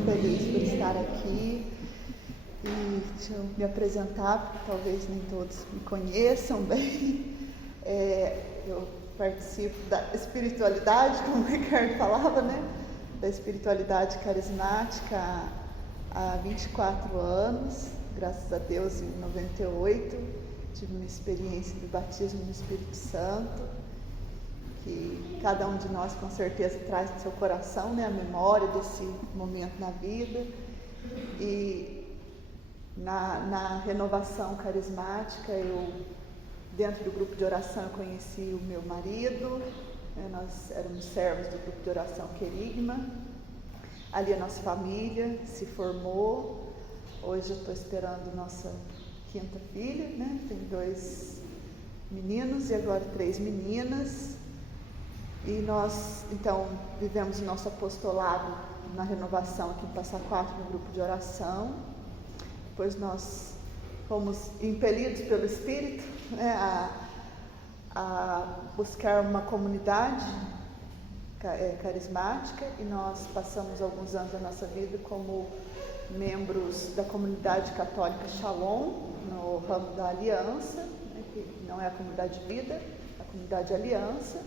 muito feliz por estar aqui e deixa eu me apresentar, porque talvez nem todos me conheçam bem. Eu participo da espiritualidade, como o Ricardo falava, né? Da espiritualidade carismática há 24 anos, graças a Deus, em 98, tive uma experiência de batismo no Espírito Santo, que cada um de nós com certeza traz no seu coração, né, a memória desse momento na vida. E na renovação carismática, dentro do grupo de oração, eu conheci o meu marido, né, nós éramos servos do grupo de oração Querigma. Ali a nossa família se formou. Hoje eu estou esperando nossa quinta filha, né? Tem 2 meninos e agora 3 meninas. E nós, então, vivemos o nosso apostolado na renovação aqui em Passa Quatro, no grupo de oração. Depois nós fomos impelidos pelo Espírito, né, a buscar uma comunidade carismática, e nós passamos alguns anos da nossa vida como membros da comunidade católica Shalom, no ramo da Aliança, né, que não é a comunidade de vida, é a comunidade Aliança.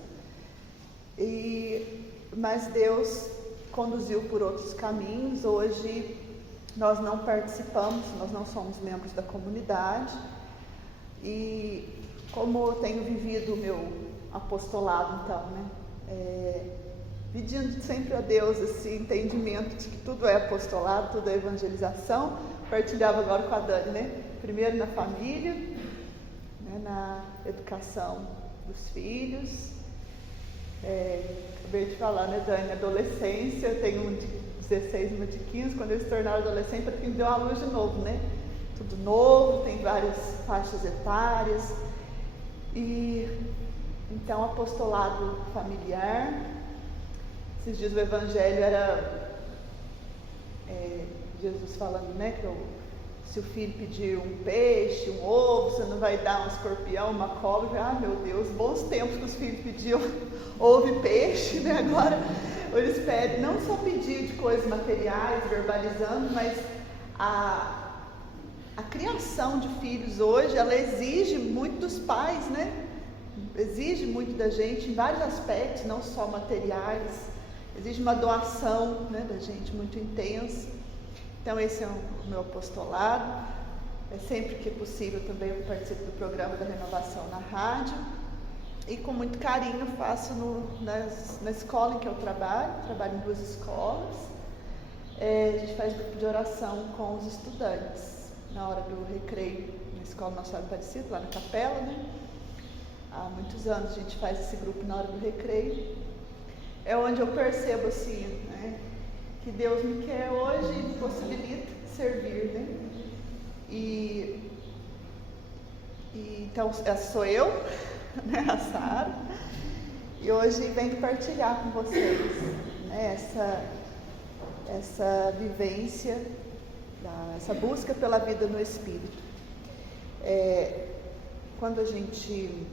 Mas Deus conduziu por outros caminhos. Hoje nós não participamos, nós não somos membros da comunidade, e como eu tenho vivido o meu apostolado, então, né, pedindo sempre a Deus esse entendimento de que tudo é apostolado, tudo é evangelização. Partilhava agora com a Dani, né? Primeiro na família, né, na educação dos filhos. Acabei de falar, né, Dani, adolescência, eu tenho um de 16 e uma de 15, quando eles se tornaram adolescentes, para que me deu a luz de novo, né? Tudo novo, tem várias faixas etárias. E então, apostolado familiar. Esses dias o evangelho era Jesus falando, né, que se o filho pedir um peixe, um ovo, você não vai dar um escorpião, uma cobra. Ah, meu Deus, bons tempos que os filhos pediam ovo e peixe, né? Agora eles pedem, não só pedir de coisas materiais, verbalizando, mas a criação de filhos hoje, ela exige muito dos pais, né? Exige muito da gente em vários aspectos, não só materiais. Exige uma doação, né, da gente muito intensa. Então esse é o meu apostolado. Sempre que possível também eu participo do programa da renovação na rádio. E com muito carinho faço na escola em que eu trabalho em 2 escolas. A gente faz grupo de oração com os estudantes na hora do recreio, na escola Nossa Senhora Aparecida, lá na capela, né? Há muitos anos a gente faz esse grupo na hora do recreio. É onde eu percebo assim, né, que Deus me quer hoje e me possibilita servir, né? E então sou eu, né, a Sara, e hoje venho partilhar com vocês, né, essa vivência, essa busca pela vida no Espírito. Quando a gente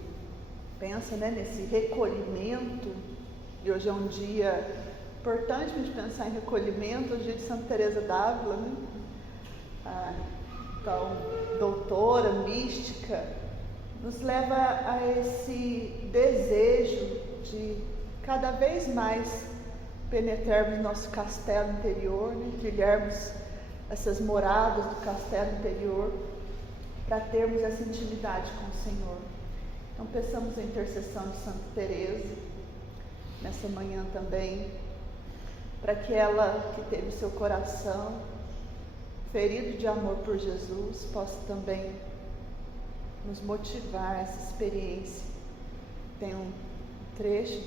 pensa, né, nesse recolhimento, e hoje é um dia importante a gente pensar em recolhimento, o dia de Santa Teresa d'Ávila, né? Então, doutora, mística, nos leva a esse desejo de cada vez mais penetrarmos no nosso castelo interior, né? Trilharmos essas moradas do castelo interior para termos essa intimidade com o Senhor. Então, peçamos a intercessão de Santa Teresa nessa manhã também, para que ela, que teve seu coração ferido de amor por Jesus, possa também nos motivar a essa experiência. Tem um trecho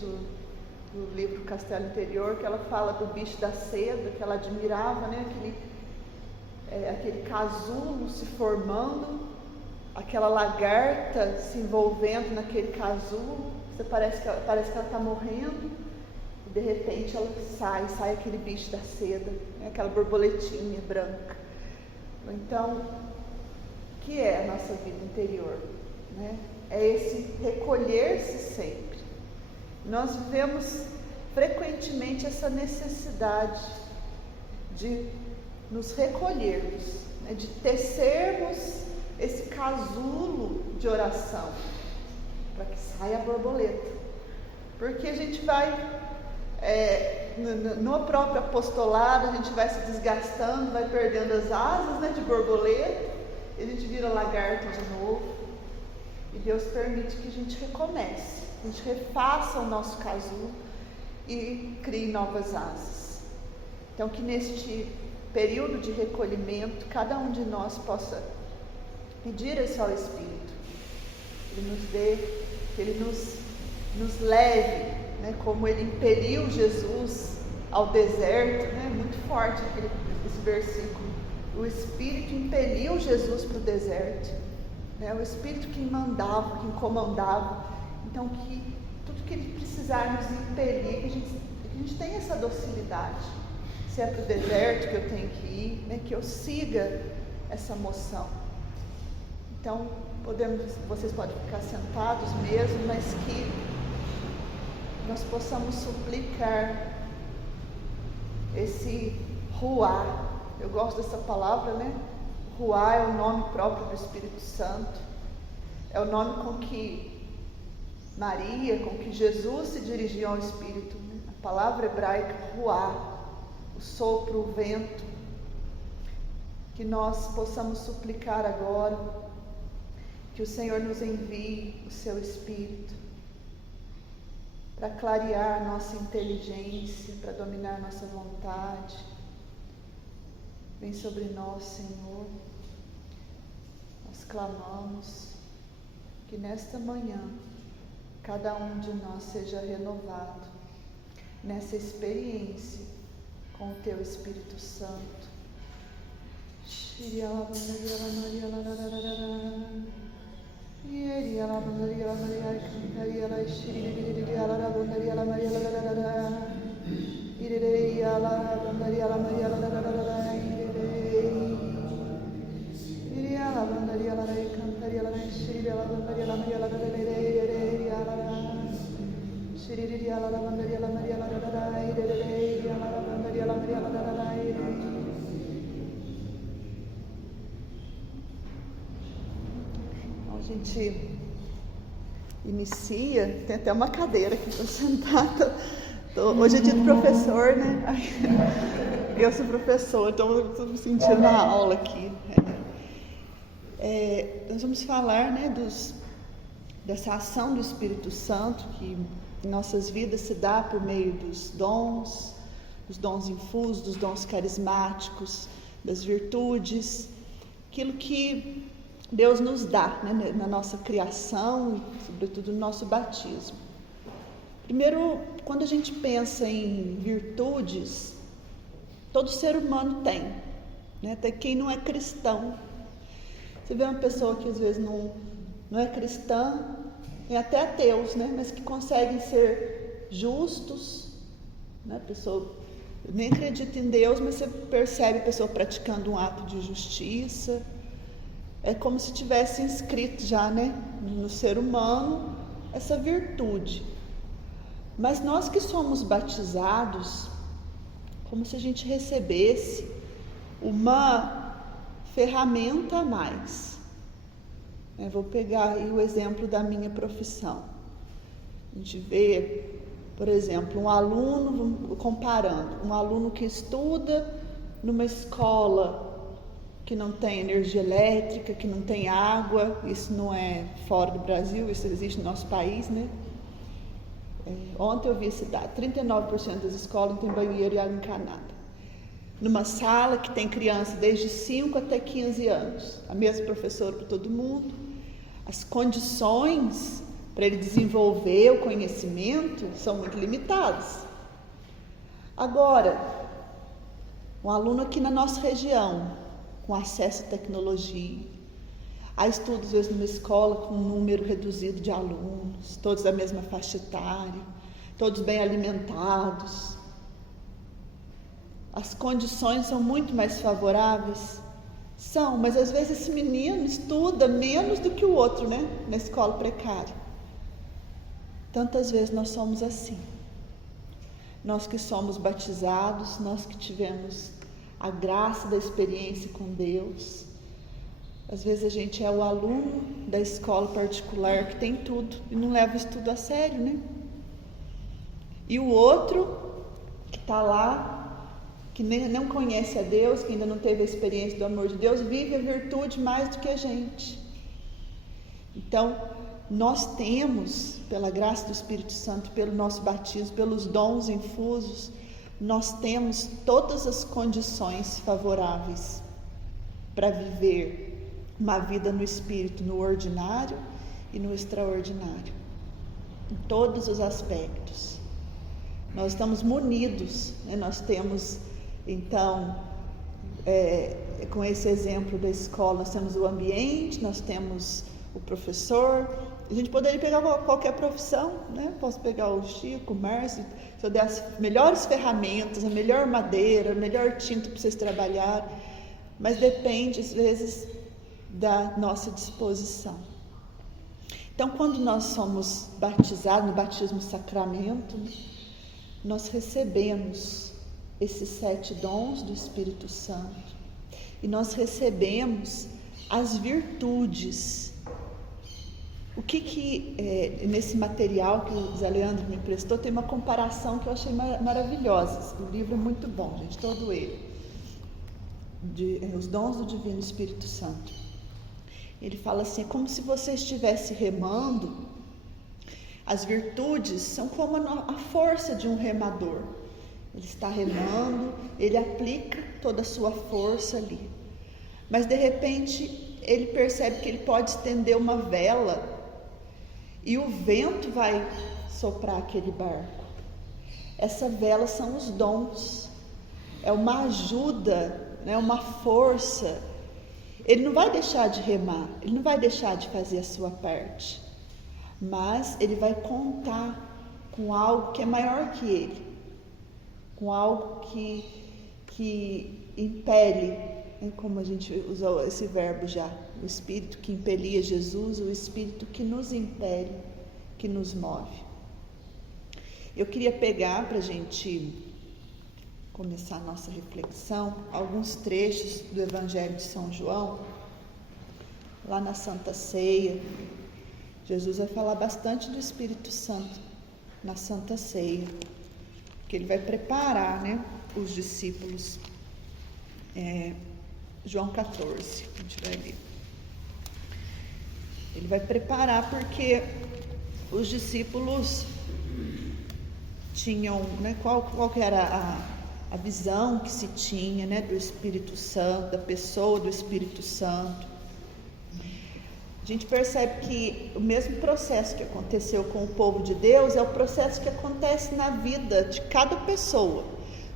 do livro Castelo Interior que ela fala do bicho da seda, que ela admirava, né? Aquele casulo se formando, aquela lagarta se envolvendo naquele casulo. Parece que ela está morrendo, e de repente ela sai aquele bicho da seda, né? Aquela borboletinha branca. Então, o que é a nossa vida interior, né? É esse recolher-se sempre. Nós vivemos frequentemente essa necessidade de nos recolhermos, né, de tecermos esse casulo de oração, para que saia a borboleta. Porque a gente vai, no próprio apostolado, a gente vai se desgastando, vai perdendo as asas, né, de borboleta, e a gente vira lagarto de novo. E Deus permite que a gente recomece, a gente refaça o nosso casulo e crie novas asas. Então, que neste período de recolhimento, cada um de nós possa pedir isso ao Espírito, que Ele nos dê, que Ele nos leve, né, como Ele impeliu Jesus ao deserto, né, muito forte esse versículo. O Espírito impeliu Jesus para o deserto, né, o Espírito que mandava, que comandava. Então, que tudo que Ele precisar nos impelir, que a gente tenha essa docilidade. Se é para o deserto que eu tenho que ir, né, que eu siga essa moção. Então, vocês podem ficar sentados mesmo, mas que nós possamos suplicar esse ruá. Eu gosto dessa palavra, né? Ruá é o nome próprio do Espírito Santo. É o nome com que Maria, com que Jesus se dirigiu ao Espírito. Né? A palavra hebraica, ruá, o sopro, o vento. Que nós possamos suplicar agora que o Senhor nos envie o seu Espírito para clarear nossa inteligência, para dominar nossa vontade. Vem sobre nós, Senhor. Nós clamamos que nesta manhã cada um de nós seja renovado nessa experiência com o Teu Espírito Santo. A gente inicia, tem até uma cadeira aqui para sentar. Hoje é dia do professor, né? Eu sou professora, então estou me sentindo na aula aqui. Nós vamos falar, né, dessa ação do Espírito Santo que em nossas vidas se dá por meio dos dons infusos, dos dons carismáticos, das virtudes, aquilo que Deus nos dá, né, na nossa criação e sobretudo no nosso batismo. Primeiro, quando a gente pensa em virtudes, todo ser humano tem, né? Até quem não é cristão. Você vê uma pessoa que às vezes não é cristã, tem até ateus, né? Mas que conseguem ser justos, né? A pessoa nem acredita em Deus, mas você percebe a pessoa praticando um ato de justiça. É como se tivesse inscrito já, né, no ser humano essa virtude. Mas nós que somos batizados, como se a gente recebesse uma ferramenta a mais. Vou pegar aí o exemplo da minha profissão. A gente vê, por exemplo, um aluno, comparando, um aluno que estuda numa escola que não tem energia elétrica, que não tem água. Isso não é fora do Brasil, isso existe no nosso país, né? Ontem eu vi esse dado, 39% das escolas não tem banheiro e água encanada. Numa sala que tem criança desde 5 até 15 anos, a mesma professora para todo mundo, as condições para ele desenvolver o conhecimento são muito limitadas. Agora, um aluno aqui na nossa região, com acesso à tecnologia, há estudos, às vezes, numa escola com um número reduzido de alunos, todos da mesma faixa etária, todos bem alimentados. As condições são muito mais favoráveis? São, mas às vezes esse menino estuda menos do que o outro, né? Na escola precária. Tantas vezes nós somos assim. Nós que somos batizados, nós que tivemos a graça da experiência com Deus. Às vezes a gente é o aluno da escola particular que tem tudo e não leva o estudo a sério, né? E o outro que está lá, que não conhece a Deus, que ainda não teve a experiência do amor de Deus, vive a virtude mais do que a gente. Então, nós temos, pela graça do Espírito Santo, pelo nosso batismo, pelos dons infusos, nós temos todas as condições favoráveis para viver uma vida no Espírito, no ordinário e no extraordinário, em todos os aspectos. Nós estamos munidos, né? Nós temos, então, com esse exemplo da escola, nós temos o ambiente, nós temos o professor. A gente poderia pegar qualquer profissão, né? Posso pegar o Chico, o Márcio, se eu der as melhores ferramentas, a melhor madeira, a melhor tinta para vocês trabalharem, mas depende, às vezes, da nossa disposição. Então, quando nós somos batizados no batismo sacramento, nós recebemos esses 7 dons do Espírito Santo e nós recebemos as virtudes. O que nesse material que o Zé Leandro me emprestou, tem uma comparação que eu achei maravilhosa. O livro é muito bom, gente, todo ele. Os dons do Divino Espírito Santo. Ele fala assim, é como se você estivesse remando. As virtudes são como a força de um remador. Ele está remando, ele aplica toda a sua força ali. Mas de repente ele percebe que ele pode estender uma vela e o vento vai soprar aquele barco. Essa vela são os dons. É uma ajuda, né, uma força. Ele não vai deixar de remar, ele não vai deixar de fazer a sua parte. Mas ele vai contar com algo que é maior que ele, com algo que impele, né, como a gente usou esse verbo já, o Espírito que impelia Jesus, o Espírito que nos impele, que nos move. Eu queria pegar, para a gente começar a nossa reflexão, alguns trechos do Evangelho de São João, lá na Santa Ceia. Jesus vai falar bastante do Espírito Santo na Santa Ceia, que ele vai preparar, né, os discípulos. João 14, a gente vai ler. Ele vai preparar porque os discípulos tinham, né, qual que era a visão que se tinha, né, do Espírito Santo, da pessoa do Espírito Santo. A gente percebe que o mesmo processo que aconteceu com o povo de Deus é o processo que acontece na vida de cada pessoa.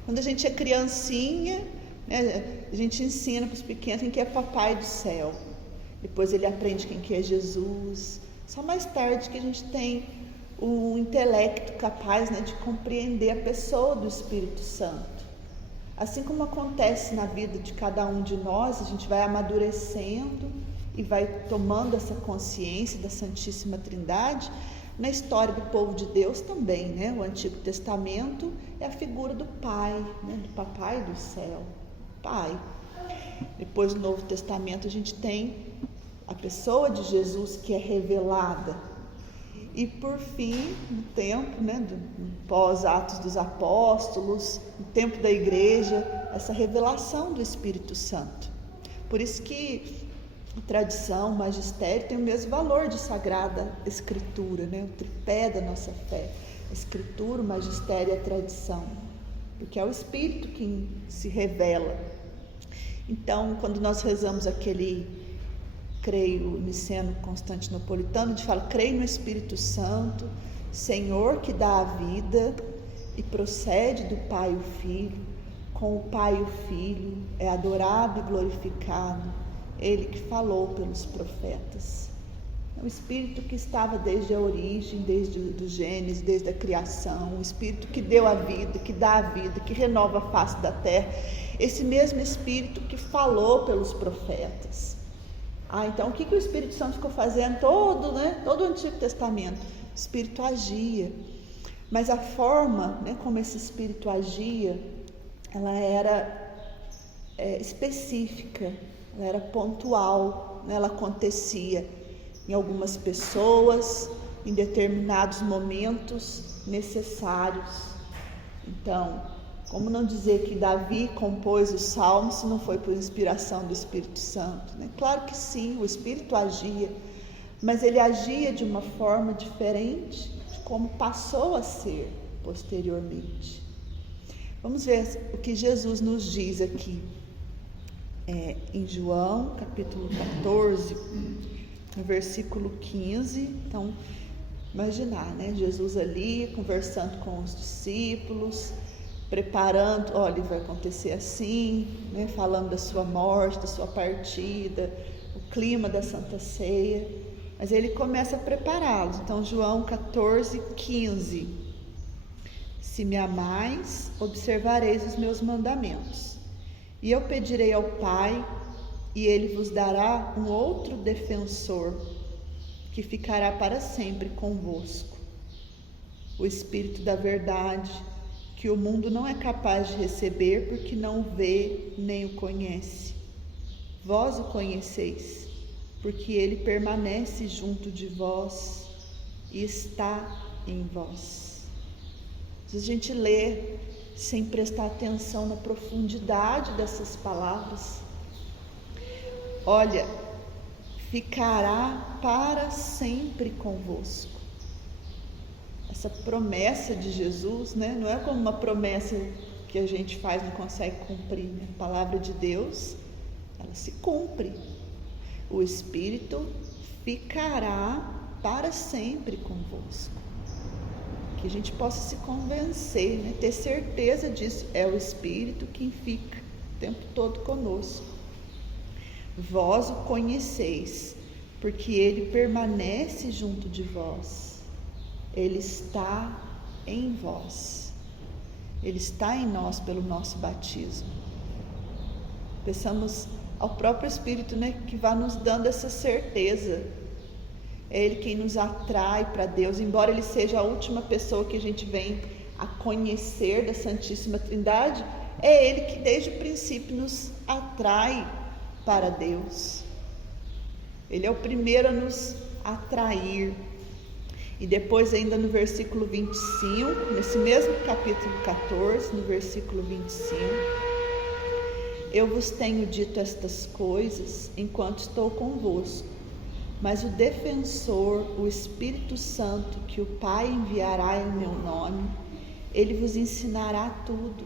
Quando a gente é criancinha, né, a gente ensina para os pequenos quem que é papai do céu. Depois ele aprende quem que é Jesus. Só mais tarde que a gente tem o intelecto capaz, né, de compreender a pessoa do Espírito Santo. Assim como acontece na vida de cada um de nós, a gente vai amadurecendo e vai tomando essa consciência da Santíssima Trindade. Na história do povo de Deus também, né? O Antigo Testamento é a figura do Pai, né? Do Papai do céu, Pai. Depois do Novo Testamento a gente tem a pessoa de Jesus que é revelada. E por fim, no tempo, né, pós-Atos dos Apóstolos, no tempo da Igreja, essa revelação do Espírito Santo. Por isso que a tradição, o magistério tem o mesmo valor de Sagrada Escritura, né? O tripé da nossa fé, a Escritura, o magistério e a tradição, porque é o Espírito que se revela. Então, quando nós rezamos aquele creio niceno constantinopolitano, a gente fala, creio no Espírito Santo, Senhor que dá a vida e procede do Pai e o Filho, com o Pai e o Filho é adorado e glorificado, Ele que falou pelos profetas. É o Espírito que estava desde a origem, desde o Gênesis, desde a criação, o Espírito que deu a vida, que dá a vida, que renova a face da terra, esse mesmo Espírito que falou pelos profetas. Então o que o Espírito Santo ficou fazendo todo o Antigo Testamento? O Espírito agia, mas a forma, né, como esse Espírito agia, ela era específica, ela era pontual, né? Ela acontecia em algumas pessoas, em determinados momentos necessários. Então, como não dizer que Davi compôs os salmos se não foi por inspiração do Espírito Santo, né? Claro que sim, o Espírito agia, mas ele agia de uma forma diferente de como passou a ser posteriormente. Vamos ver o que Jesus nos diz aqui em João, capítulo 14, no versículo 15. Então, imaginar, né? Jesus ali conversando com os discípulos, preparando, olha, vai acontecer assim, né? Falando da sua morte, da sua partida, o clima da Santa Ceia, mas ele começa a prepará-los. Então, João 14, 15: se me amais, observareis os meus mandamentos, e eu pedirei ao Pai, e ele vos dará um outro defensor, que ficará para sempre convosco, o Espírito da verdade, que o mundo não é capaz de receber, porque não o vê nem o conhece. Vós o conheceis, porque ele permanece junto de vós e está em vós. Se a gente lê sem prestar atenção na profundidade dessas palavras, olha, ficará para sempre convosco. Essa promessa de Jesus, né? Não é como uma promessa que a gente faz e não consegue cumprir, né? A palavra de Deus, ela se cumpre. O Espírito ficará para sempre convosco. Que a gente possa se convencer, né? Ter certeza disso. É o Espírito quem fica o tempo todo conosco. Vós o conheceis, porque ele permanece junto de vós. Ele está em vós. Ele está em nós pelo nosso batismo. Peçamos ao próprio Espírito, né, que vá nos dando essa certeza. É Ele quem nos atrai para Deus, embora Ele seja a última pessoa que a gente vem a conhecer da Santíssima Trindade, é Ele que desde o princípio nos atrai para Deus. Ele é o primeiro a nos atrair. E depois, ainda no versículo 25, nesse mesmo capítulo 14, no versículo 25, eu vos tenho dito estas coisas enquanto estou convosco, mas o defensor, o Espírito Santo, que o Pai enviará em meu nome, ele vos ensinará tudo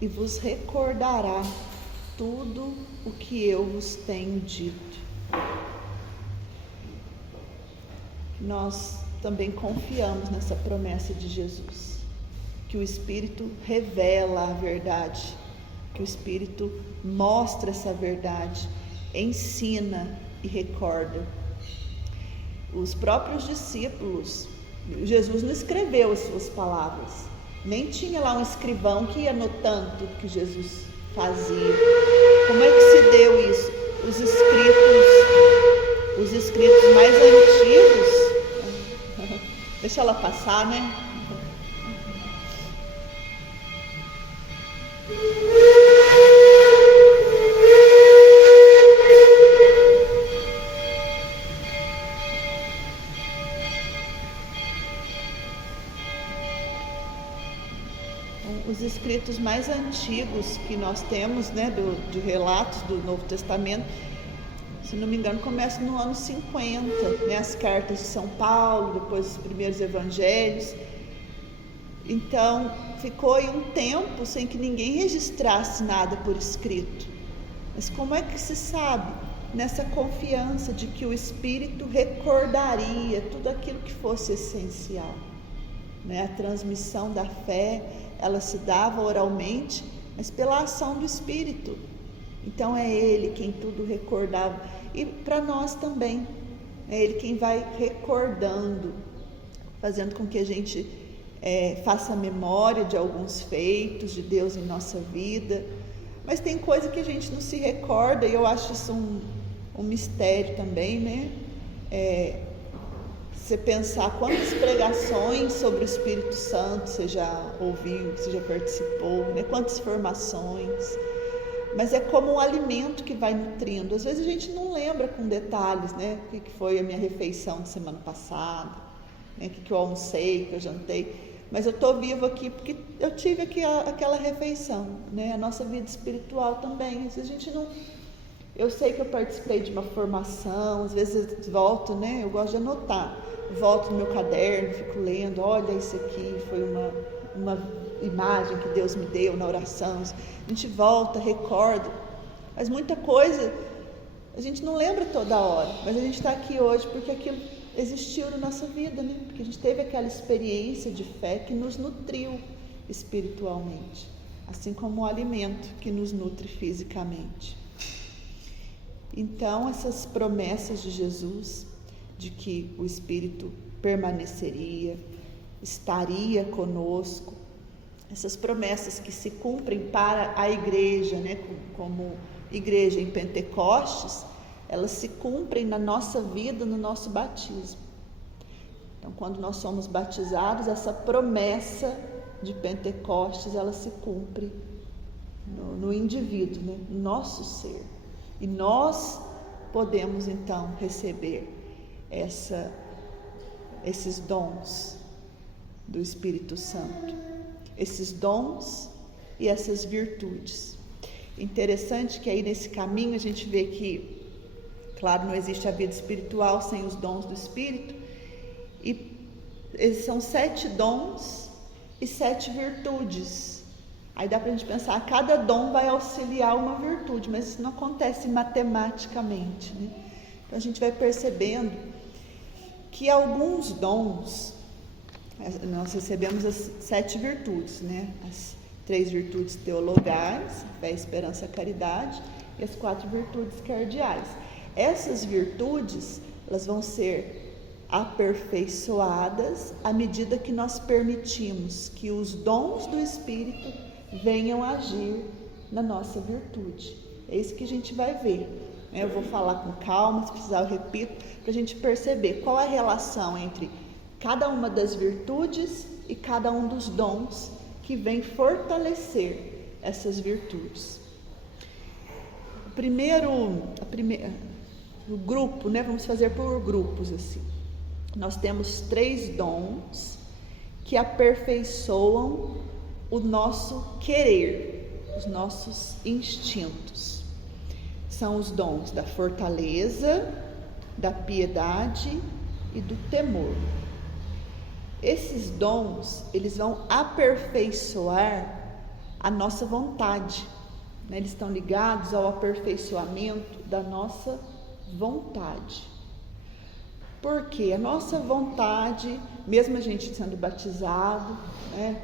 e vos recordará tudo o que eu vos tenho dito. Nós também confiamos nessa promessa de Jesus, que o Espírito revela a verdade, que o Espírito mostra essa verdade, ensina e recorda. Os próprios discípulos, Jesus não escreveu as suas palavras, nem tinha lá um escrivão que ia anotando tudo que Jesus fazia. Como é que se deu isso? Os escritos mais antigos, deixa ela passar, né? Os escritos mais antigos que nós temos, né, de relatos do Novo Testamento, se não me engano, começa no ano 50, né, as cartas de São Paulo, depois os primeiros evangelhos. Então, ficou aí um tempo sem que ninguém registrasse nada por escrito. Mas como é que se sabe? Nessa confiança de que o Espírito recordaria tudo aquilo que fosse essencial, né? A transmissão da fé, ela se dava oralmente, mas pela ação do Espírito. Então é Ele quem tudo recordava. E para nós também, é Ele quem vai recordando, fazendo com que a gente faça memória de alguns feitos de Deus em nossa vida. Mas tem coisa que a gente não se recorda, e eu acho isso um mistério também, né? Você pensar quantas pregações sobre o Espírito Santo você já ouviu, você já participou, né? Quantas formações, mas é como um alimento que vai nutrindo. Às vezes a gente não lembra com detalhes, né? O que foi a minha refeição de semana passada, né? O que eu almocei, o que eu jantei. Mas eu estou vivo aqui porque eu tive aqui aquela refeição, né? A nossa vida espiritual também. Às vezes a gente não... Eu sei que eu participei de uma formação, às vezes eu volto, né? Eu gosto de anotar. Volto no meu caderno, fico lendo, olha isso aqui, foi uma imagem que Deus me deu na oração. A gente volta, recorda, mas muita coisa a gente não lembra toda hora, mas a gente está aqui hoje porque aquilo existiu na nossa vida, né? Porque a gente teve aquela experiência de fé que nos nutriu espiritualmente, assim como o alimento que nos nutre fisicamente. Então, essas promessas de Jesus, de que o Espírito permaneceria, estaria conosco, essas promessas que se cumprem para a igreja, né, como igreja em Pentecostes, elas se cumprem na nossa vida, no nosso batismo. Então, quando nós somos batizados, essa promessa de Pentecostes, ela se cumpre no indivíduo, né, no nosso ser. E nós podemos, então, receber esses dons do Espírito Santo, esses dons e essas virtudes. Interessante que aí nesse caminho a gente vê que, claro, não existe a vida espiritual sem os dons do Espírito, e eles são 7 dons e 7 virtudes. Aí dá pra gente pensar, cada dom vai auxiliar uma virtude, mas isso não acontece matematicamente, né? Então a gente vai percebendo que alguns dons, nós recebemos as 7 virtudes, né? As 3 virtudes teologais, fé, esperança, caridade, e as 4 virtudes cardeais. Essas virtudes, elas vão ser aperfeiçoadas à medida que nós permitimos que os dons do Espírito venham agir na nossa virtude. É isso que a gente vai ver. Eu vou falar com calma, se precisar eu repito, para a gente perceber qual a relação entre cada uma das virtudes e cada um dos dons que vem fortalecer essas virtudes. O grupo, né? Vamos fazer por grupos assim. Nós temos 3 dons que aperfeiçoam o nosso querer, os nossos instintos. São os dons da fortaleza, da piedade e do temor. Esses dons, eles vão aperfeiçoar a nossa vontade, né? Eles estão ligados ao aperfeiçoamento da nossa vontade. Porque a nossa vontade, mesmo a gente sendo batizado, né,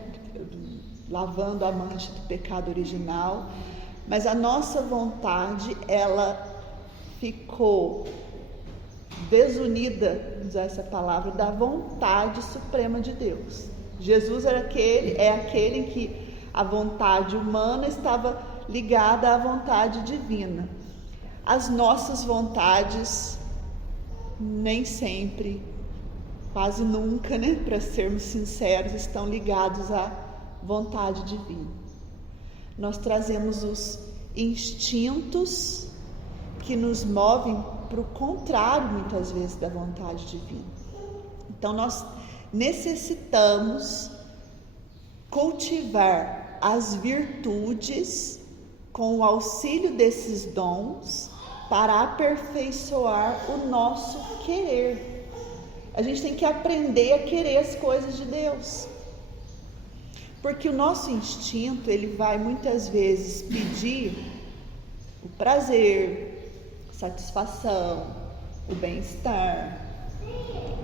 lavando a mancha do pecado original, mas a nossa vontade, ela ficou desunida, vamos usar essa palavra, da vontade suprema de Deus. Jesus é aquele em que a vontade humana estava ligada à vontade divina. As nossas vontades nem sempre, quase nunca, né, para sermos sinceros, estão ligados à vontade divina. Nós trazemos os instintos que nos movem para o contrário, muitas vezes, da vontade divina. Então, nós necessitamos cultivar as virtudes com o auxílio desses dons para aperfeiçoar o nosso querer. A gente tem que aprender a querer as coisas de Deus. Porque o nosso instinto, ele vai muitas vezes pedir o prazer, a satisfação, o bem-estar.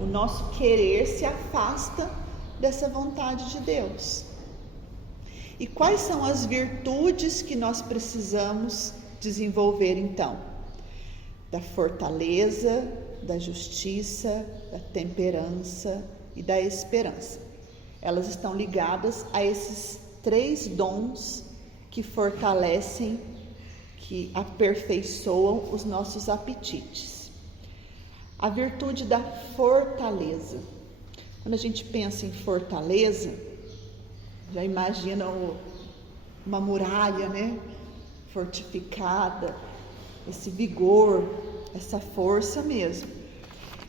O nosso querer se afasta dessa vontade de Deus. E quais são as virtudes que nós precisamos desenvolver então? Da fortaleza, da justiça, da temperança e da esperança. Elas estão ligadas a esses 3 dons que fortalecem, que aperfeiçoam os nossos apetites. A virtude da fortaleza. Quando a gente pensa em fortaleza, já imagina uma muralha, né? fortificada, esse vigor, essa força mesmo.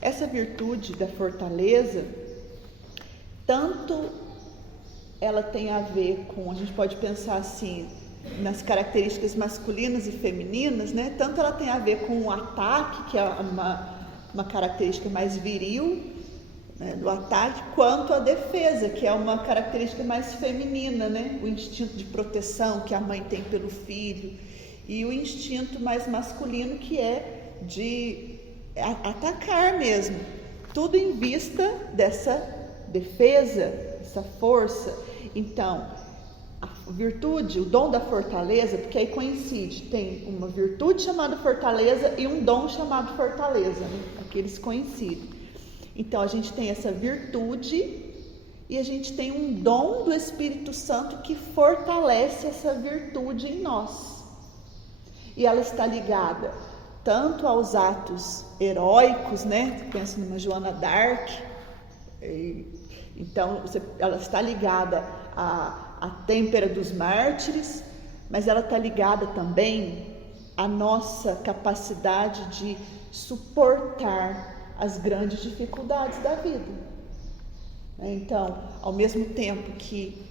Essa virtude da fortaleza, tanto ela tem a ver com, a gente pode pensar assim, nas características masculinas e femininas, né? Tanto ela tem a ver com o ataque, que é uma característica mais viril, né, do ataque, quanto a defesa, que é uma característica mais feminina, né? O instinto de proteção que a mãe tem pelo filho, e o instinto mais masculino, que é de atacar mesmo, tudo em vista dessa defesa, essa força. Então, a virtude, o dom da fortaleza, porque aí coincide, tem uma virtude chamada fortaleza e um dom chamado fortaleza, né? Aqui eles coincidem. Então, a gente tem essa virtude e a gente tem um dom do Espírito Santo que fortalece essa virtude em nós. E ela está ligada tanto aos atos heróicos, né? Pensa numa Joana d'Arc. Então, ela está ligada à têmpera dos mártires, mas ela está ligada também à nossa capacidade de suportar as grandes dificuldades da vida. Então, ao mesmo tempo que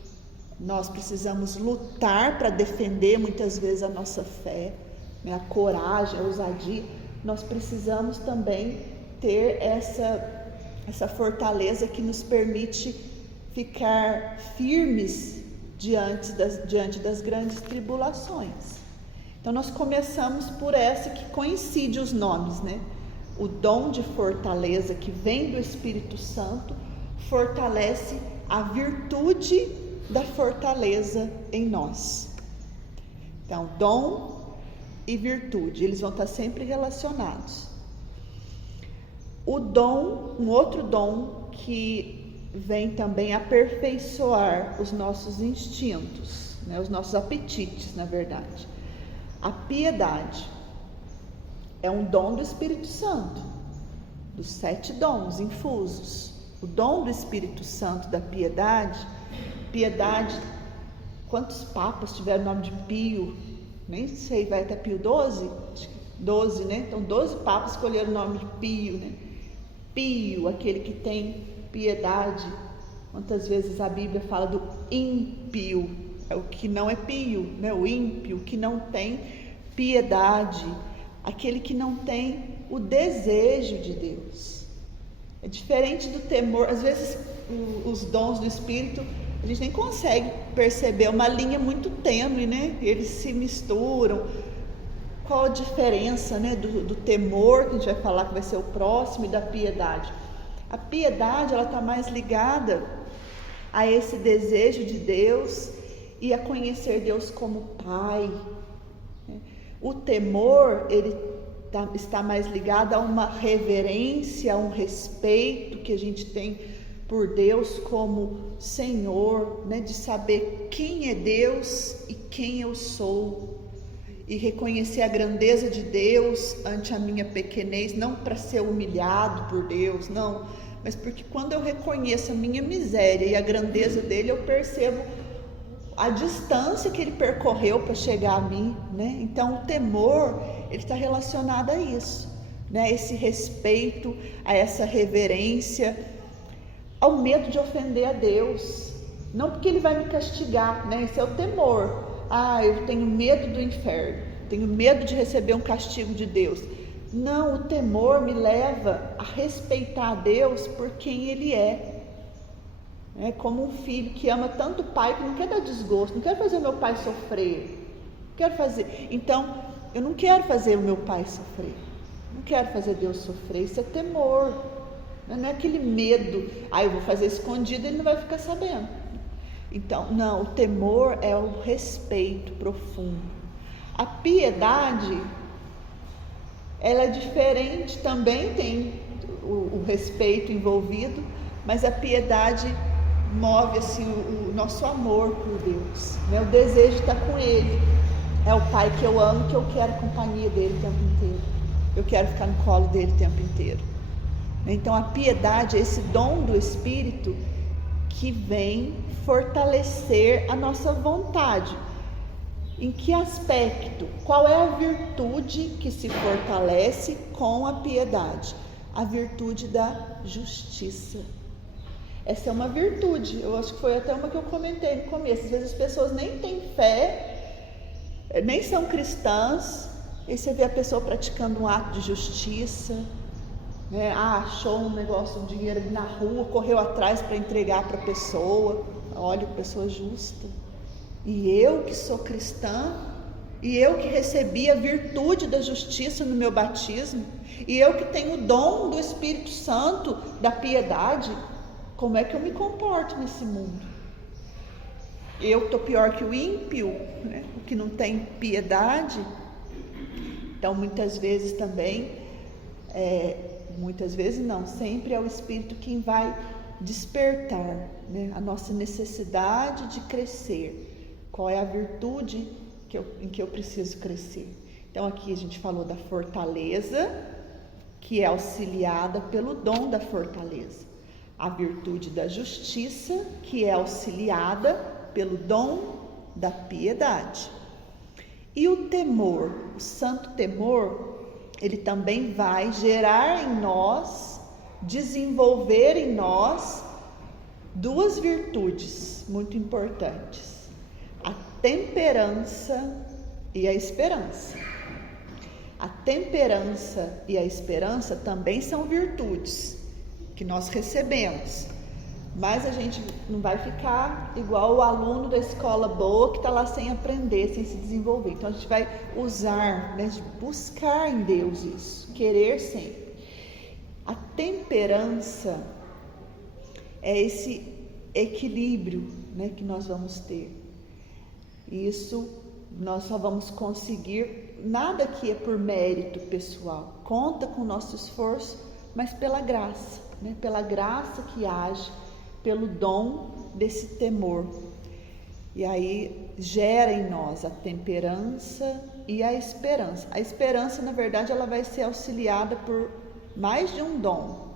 nós precisamos lutar para defender muitas vezes a nossa fé, né, a coragem, a ousadia, nós precisamos também ter essa fortaleza que nos permite ficar firmes diante das grandes tribulações. Então nós começamos por essa que coincide os nomes, né? O dom de fortaleza que vem do Espírito Santo fortalece a virtude da fortaleza em nós. Então, dom e virtude, eles vão estar sempre relacionados. O dom, um outro dom que vem também aperfeiçoar os nossos instintos, né? Os nossos apetites, na verdade. A piedade é um dom do Espírito Santo, dos 7 dons infusos. O dom do Espírito Santo da piedade, quantos papas tiveram o nome de Pio? Nem sei, vai até Pio 12? Acho que 12, né? Então 12 papas escolheram o nome de Pio, né? Pio, aquele que tem piedade. Quantas vezes a Bíblia fala do ímpio? É o que não é pio, né? O ímpio, que não tem piedade, aquele que não tem o desejo de Deus. É diferente do temor. Às vezes os dons do Espírito a gente nem consegue perceber, uma linha muito tênue, né? Eles se misturam. Qual a diferença, né, do temor, que a gente vai falar que vai ser o próximo, e da piedade? A piedade, ela está mais ligada a esse desejo de Deus e a conhecer Deus como Pai. O temor, ele está mais ligado a uma reverência, a um respeito que a gente tem por Deus como Senhor, né? De saber quem é Deus e quem eu sou, e reconhecer a grandeza de Deus ante a minha pequenez, não para ser humilhado por Deus, não, mas porque quando eu reconheço a minha miséria e a grandeza dele, eu percebo a distância que ele percorreu para chegar a mim, né? Então o temor, ele está relacionado a isso, né? Esse respeito, a essa reverência, ao medo de ofender a Deus, não porque ele vai me castigar, né? Esse é o temor. Eu tenho medo do inferno, tenho medo de receber um castigo de Deus. Não, o temor me leva a respeitar a Deus por quem Ele é. É como um filho que ama tanto o pai que não quer dar desgosto, não quero fazer o meu pai sofrer, então eu não quero fazer o meu pai sofrer, não quero fazer Deus sofrer. Isso é temor, não é aquele medo, eu vou fazer escondido, ele não vai ficar sabendo. Então, não, o temor é o respeito profundo. A piedade, ela é diferente, também tem o respeito envolvido, mas a piedade move assim o nosso amor por Deus, né? O desejo de estar com Ele. É o Pai que eu amo, que eu quero a companhia dele o tempo inteiro, eu quero ficar no colo dele o tempo inteiro. Então a piedade é esse dom do Espírito que vem fortalecer a nossa vontade. Em que aspecto? Qual é a virtude que se fortalece com a piedade? A virtude da justiça. Essa é uma virtude, eu acho que foi até uma que eu comentei no começo. Às vezes as pessoas nem têm fé, nem são cristãs, e você vê a pessoa praticando um ato de justiça, né? Achou um negócio, um dinheiro ali na rua, correu atrás para entregar para a pessoa. Olha, pessoa justa. E eu que sou cristã, e eu que recebi a virtude da justiça no meu batismo, e eu que tenho o dom do Espírito Santo, da piedade, como é que eu me comporto nesse mundo? Eu estou pior que o ímpio, né? O que não tem piedade. Então muitas vezes também, muitas vezes não, sempre é o Espírito quem vai despertar, né, a nossa necessidade de crescer. Qual é a virtude em que eu preciso crescer? Então aqui a gente falou da fortaleza, que é auxiliada pelo dom da fortaleza. A virtude da justiça, que é auxiliada pelo dom da piedade. E o temor, o santo temor, ele também vai gerar em nós, desenvolver em nós duas virtudes muito importantes: a temperança e a esperança. A temperança e a esperança também são virtudes que nós recebemos, mas a gente não vai ficar igual o aluno da escola boa que está lá sem aprender, sem se desenvolver. Então a gente vai usar, né, de buscar em Deus isso, querer sempre. A temperança é esse equilíbrio, né, que nós vamos ter. Isso nós só vamos conseguir, nada que é por mérito pessoal, conta com o nosso esforço, mas pela graça, né, pela graça que age, pelo dom desse temor. E aí gera em nós a temperança e a esperança. A esperança, na verdade, ela vai ser auxiliada por mais de um dom.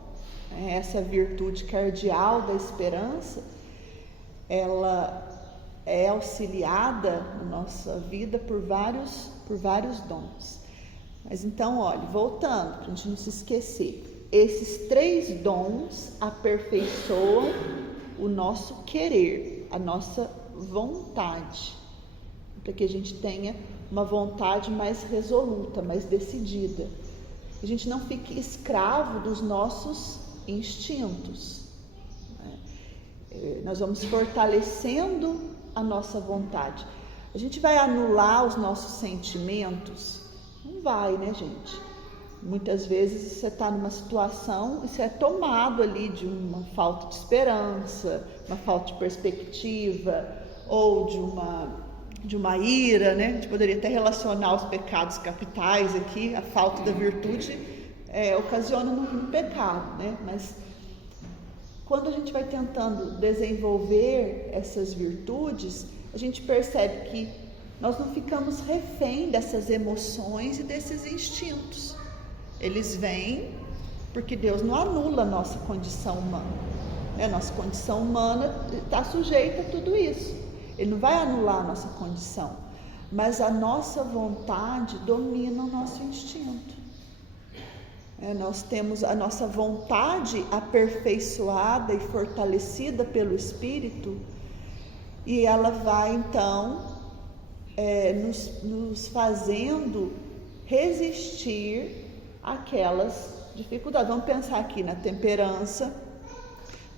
Essa virtude cardeal da esperança, ela é auxiliada na nossa vida por vários dons. Mas então, olha, voltando, para a gente não se esquecer, esses 3 dons aperfeiçoam o nosso querer, a nossa vontade, para que a gente tenha uma vontade mais resoluta, mais decidida. A gente não fique escravo dos nossos instintos. Nós vamos fortalecendo a nossa vontade. A gente vai anular os nossos sentimentos? Não vai, né, gente? Muitas vezes você está numa situação e você é tomado ali de uma falta de esperança, uma falta de perspectiva, ou de uma ira, né? A gente poderia até relacionar os pecados capitais aqui, a falta da virtude ocasiona um pecado, né? Mas quando a gente vai tentando desenvolver essas virtudes, a gente percebe que nós não ficamos refém dessas emoções e desses instintos. Eles vêm porque Deus não anula a nossa condição humana. A nossa condição humana está sujeita a tudo isso. Ele não vai anular a nossa condição, mas a nossa vontade domina o nosso instinto. Nós temos a nossa vontade aperfeiçoada e fortalecida pelo Espírito, e ela vai então nos fazendo resistir àquelas dificuldades. Vamos pensar aqui na temperança.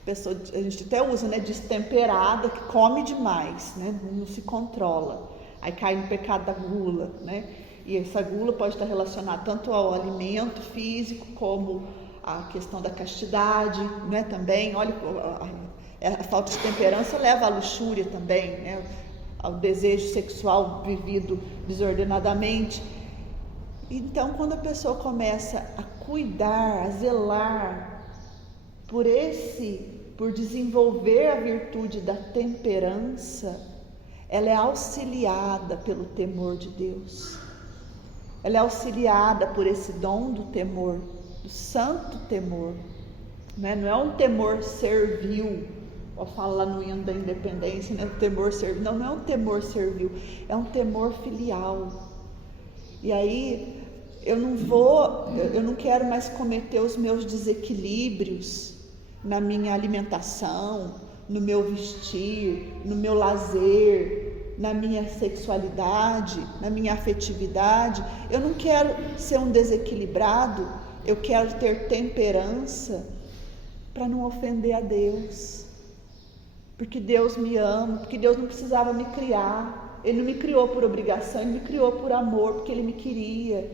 A gente até usa, né, destemperada, que come demais, né, não se controla, aí cai no pecado da gula, né? E essa gula pode estar relacionada tanto ao alimento físico como à questão da castidade, né? Também, olha, a falta de temperança leva à luxúria também, né? Ao desejo sexual vivido desordenadamente. Então, quando a pessoa começa a cuidar, a zelar por desenvolver a virtude da temperança, ela é auxiliada pelo temor de Deus. Ela é auxiliada por esse dom do temor, do santo temor. Não é um temor servil, Eu falo lá no hino da independência, né? O temor servil. Não é um temor servil, é um temor filial. E aí eu não quero mais cometer os meus desequilíbrios na minha alimentação, no meu vestir, no meu lazer, na minha sexualidade, na minha afetividade. Eu não quero ser um desequilibrado, eu quero ter temperança para não ofender a Deus. Porque Deus me ama, porque Deus não precisava me criar. Ele não me criou por obrigação, Ele me criou por amor, porque Ele me queria.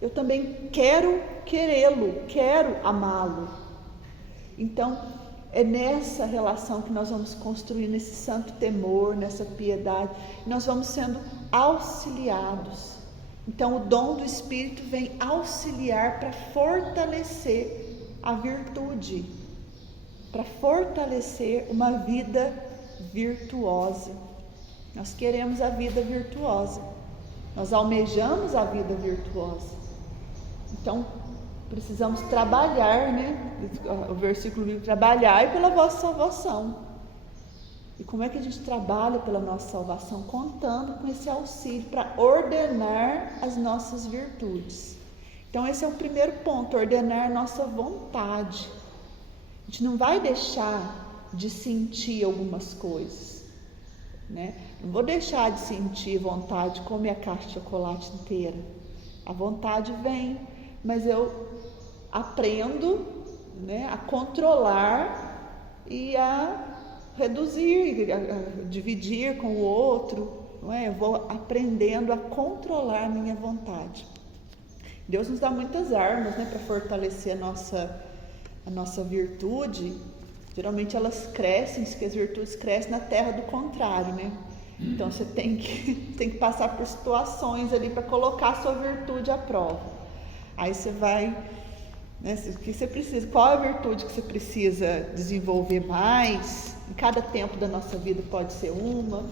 Eu também quero querê-lo, quero amá-lo. Então, é nessa relação que nós vamos construir, nesse santo temor, nessa piedade, nós vamos sendo auxiliados. Então, o dom do Espírito vem auxiliar para fortalecer a virtude, para fortalecer uma vida virtuosa. Nós queremos a vida virtuosa, nós almejamos a vida virtuosa. Então, precisamos trabalhar, né? O versículo diz: trabalhai pela vossa salvação. E como é que a gente trabalha pela nossa salvação? Contando com esse auxílio para ordenar as nossas virtudes. Então esse é o primeiro ponto, ordenar a nossa vontade. A gente não vai deixar de sentir algumas coisas, né? Não vou deixar de sentir vontade de comer a caixa de chocolate inteira. A vontade vem, mas eu aprendo, né, a controlar e a reduzir, a dividir com o outro, não é? Eu vou aprendendo a controlar a minha vontade. Deus nos dá muitas armas, né, para fortalecer a nossa virtude. Geralmente elas crescem, diz que as virtudes crescem na terra do contrário, né? Então você tem que passar por situações ali para colocar a sua virtude à prova. Aí você vai, né, o que você precisa, qual é a virtude que você precisa desenvolver mais? Em cada tempo da nossa vida pode ser uma.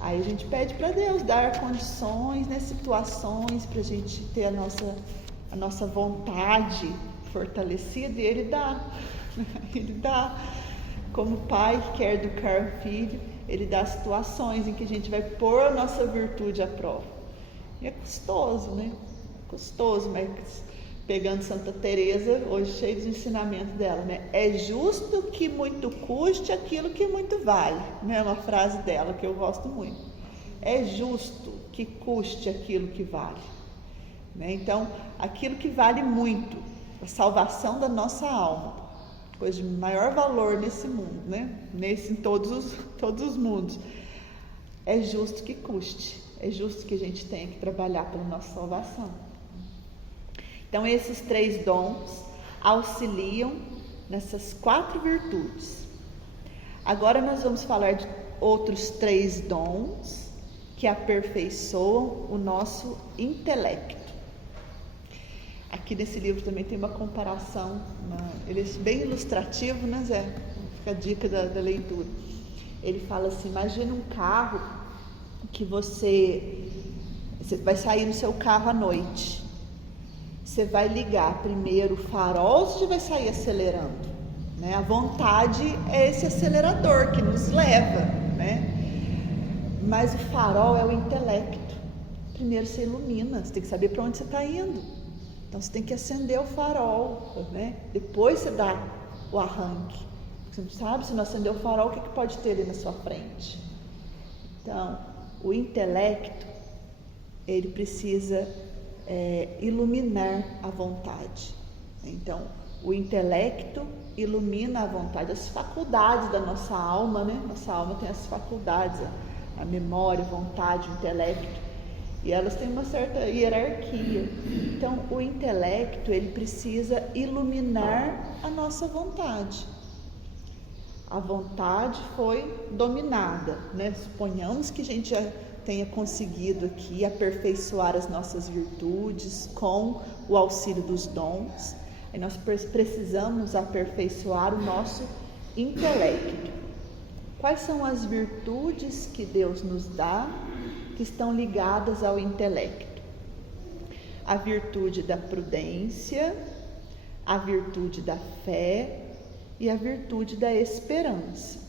Aí a gente pede para Deus dar condições, né, situações para a gente ter a nossa vontade fortalecida, e Ele dá. Ele dá. Como pai que quer educar o filho, Ele dá situações em que a gente vai pôr a nossa virtude à prova. E é custoso, né? Custoso, mas pegando Santa Teresa, hoje cheio dos ensinamentos dela, né? É justo que muito custe aquilo que muito vale, né? Uma frase dela que eu gosto muito. É justo que custe aquilo que vale, né? Então, aquilo que vale muito, a salvação da nossa alma, coisa de maior valor nesse mundo, né? Em todos os mundos, é justo que custe, é justo que a gente tenha que trabalhar pela nossa salvação. Então, esses 3 dons auxiliam nessas 4 virtudes. Agora nós vamos falar de outros 3 dons que aperfeiçoam o nosso intelecto. Aqui nesse livro também tem uma comparação, ele é bem ilustrativo, né, Zé? Fica a dica da leitura. Ele fala assim: imagina um carro que você vai sair no seu carro à noite. Você vai ligar primeiro o farol, você já vai sair acelerando, né? A vontade é esse acelerador que nos leva, né? Mas o farol é o intelecto. Primeiro você ilumina, você tem que saber para onde você está indo. Então você tem que acender o farol, né? Depois você dá o arranque. Você não sabe, se não acender o farol, o que pode ter ali na sua frente? Então, o intelecto, ele precisa iluminar a vontade. Então, o intelecto ilumina a vontade, as faculdades da nossa alma, né? Nossa alma tem as faculdades, a memória, a vontade, o intelecto, e elas têm uma certa hierarquia. Então, o intelecto, ele precisa iluminar a nossa vontade. A vontade foi dominada, né? Suponhamos que a gente já tenha conseguido aqui aperfeiçoar as nossas virtudes com o auxílio dos dons. E nós precisamos aperfeiçoar o nosso intelecto. Quais são as virtudes que Deus nos dá que estão ligadas ao intelecto? A virtude da prudência, a virtude da fé e a virtude da esperança.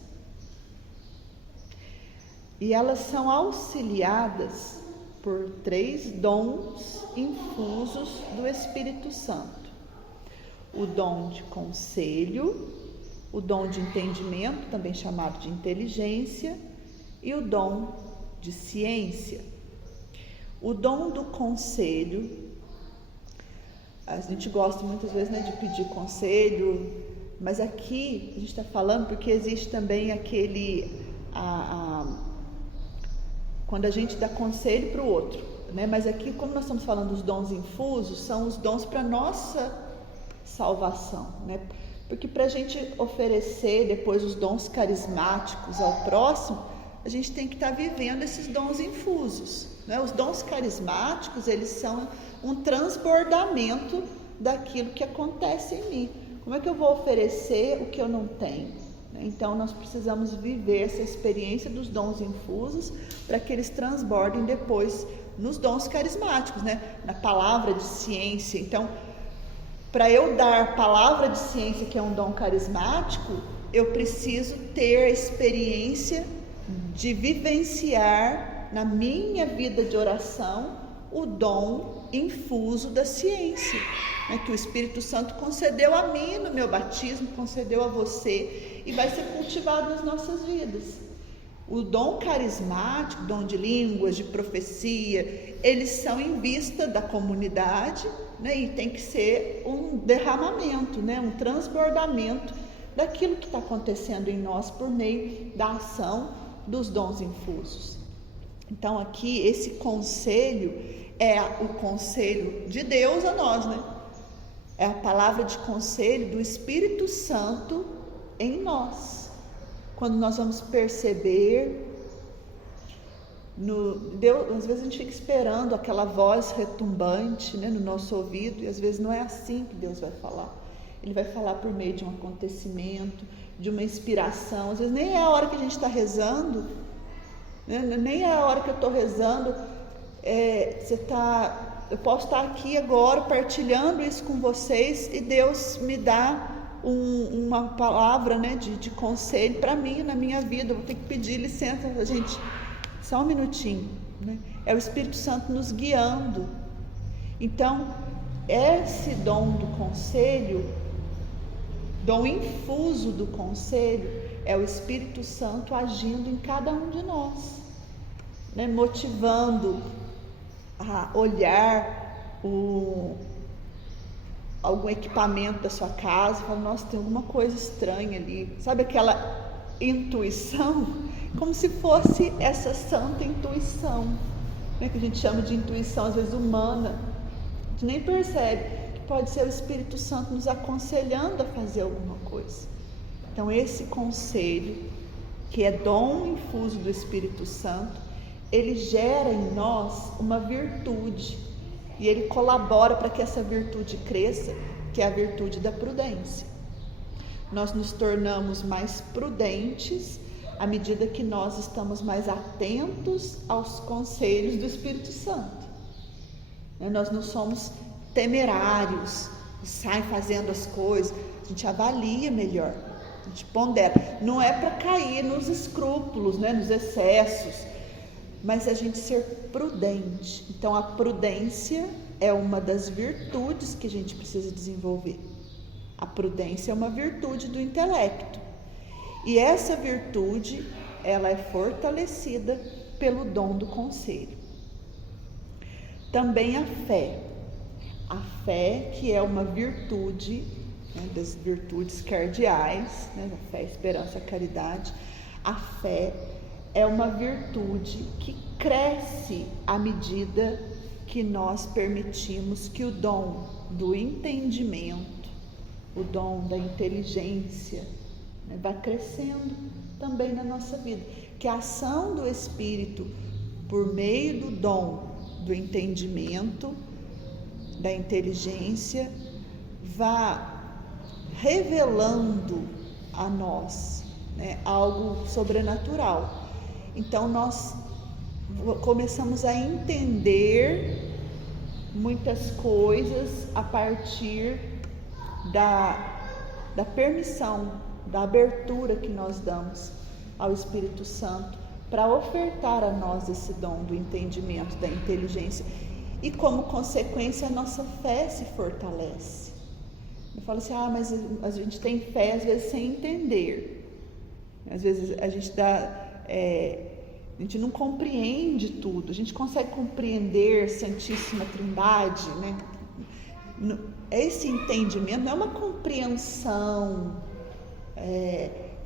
E elas são auxiliadas por 3 dons infusos do Espírito Santo: o dom de conselho, o dom de entendimento, também chamado de inteligência, e o dom de ciência. O dom do conselho, a gente gosta muitas vezes, né, de pedir conselho, mas aqui a gente está falando porque existe também quando a gente dá conselho para o outro, né? Mas aqui, como nós estamos falando dos dons infusos, são os dons para nossa salvação, né? Porque para a gente oferecer depois os dons carismáticos ao próximo, a gente tem que estar vivendo esses dons infusos, né? Os dons carismáticos, eles são um transbordamento daquilo que acontece em mim. Como é que eu vou oferecer o que eu não tenho? Então, nós precisamos viver essa experiência dos dons infusos para que eles transbordem depois nos dons carismáticos, né? Na palavra de ciência. Então, para eu dar palavra de ciência, que é um dom carismático, eu preciso ter a experiência de vivenciar na minha vida de oração o dom infuso da ciência, né, que o Espírito Santo concedeu a mim no meu batismo, concedeu a você, e vai ser cultivado nas nossas vidas. O dom carismático, dom de línguas, de profecia, eles são em vista da comunidade, né, e tem que ser um derramamento, né, um transbordamento daquilo que está acontecendo em nós por meio da ação dos dons infusos. Então aqui esse conselho é o conselho de Deus a nós, né? É a palavra de conselho do Espírito Santo em nós. Quando nós vamos perceber, Deus, às vezes a gente fica esperando aquela voz retumbante, né, no nosso ouvido, e às vezes não é assim que Deus vai falar. Ele vai falar por meio de um acontecimento, de uma inspiração. Às vezes nem é a hora que a gente está rezando, né? Nem é a hora que eu estou rezando. Eu posso estar aqui agora partilhando isso com vocês e Deus me dá uma palavra, né, de conselho para mim, na minha vida. Eu vou ter que pedir licença, gente, só um minutinho, né? É o Espírito Santo nos guiando. Então, esse dom do conselho, dom infuso do conselho, é o Espírito Santo agindo em cada um de nós, né, motivando a olhar algum equipamento da sua casa e falar: nossa, tem alguma coisa estranha ali. Sabe aquela intuição? Como se fosse essa santa intuição, né, que a gente chama de intuição às vezes humana. A gente nem percebe que pode ser o Espírito Santo nos aconselhando a fazer alguma coisa. Então esse conselho, que é dom infuso do Espírito Santo, ele gera em nós uma virtude e ele colabora para que essa virtude cresça, que é a virtude da prudência. Nós nos tornamos mais prudentes à medida que nós estamos mais atentos aos conselhos do Espírito Santo. Nós não somos temerários, sai fazendo as coisas, a gente avalia melhor, a gente pondera. Não é para cair nos escrúpulos, né, nos excessos, mas a gente ser prudente. Então a prudência é uma das virtudes que a gente precisa desenvolver. A prudência é uma virtude do intelecto. E essa virtude, ela é fortalecida pelo dom do conselho. Também a fé. A fé, que é uma virtude, né, das virtudes cardeais, né, a fé, a esperança, a caridade. A fé é uma virtude que cresce à medida que nós permitimos que o dom do entendimento, o dom da inteligência, né, vá crescendo também na nossa vida. Que a ação do Espírito, por meio do dom do entendimento, da inteligência, vá revelando a nós, né, algo sobrenatural. Então nós começamos a entender muitas coisas a partir da permissão, da abertura que nós damos ao Espírito Santo para ofertar a nós esse dom do entendimento, da inteligência. E como consequência, a nossa fé se fortalece. Eu falo assim, mas a gente tem fé às vezes sem entender. Às vezes a gente não compreende tudo. A gente consegue compreender Santíssima Trindade, né? Esse entendimento não é uma compreensão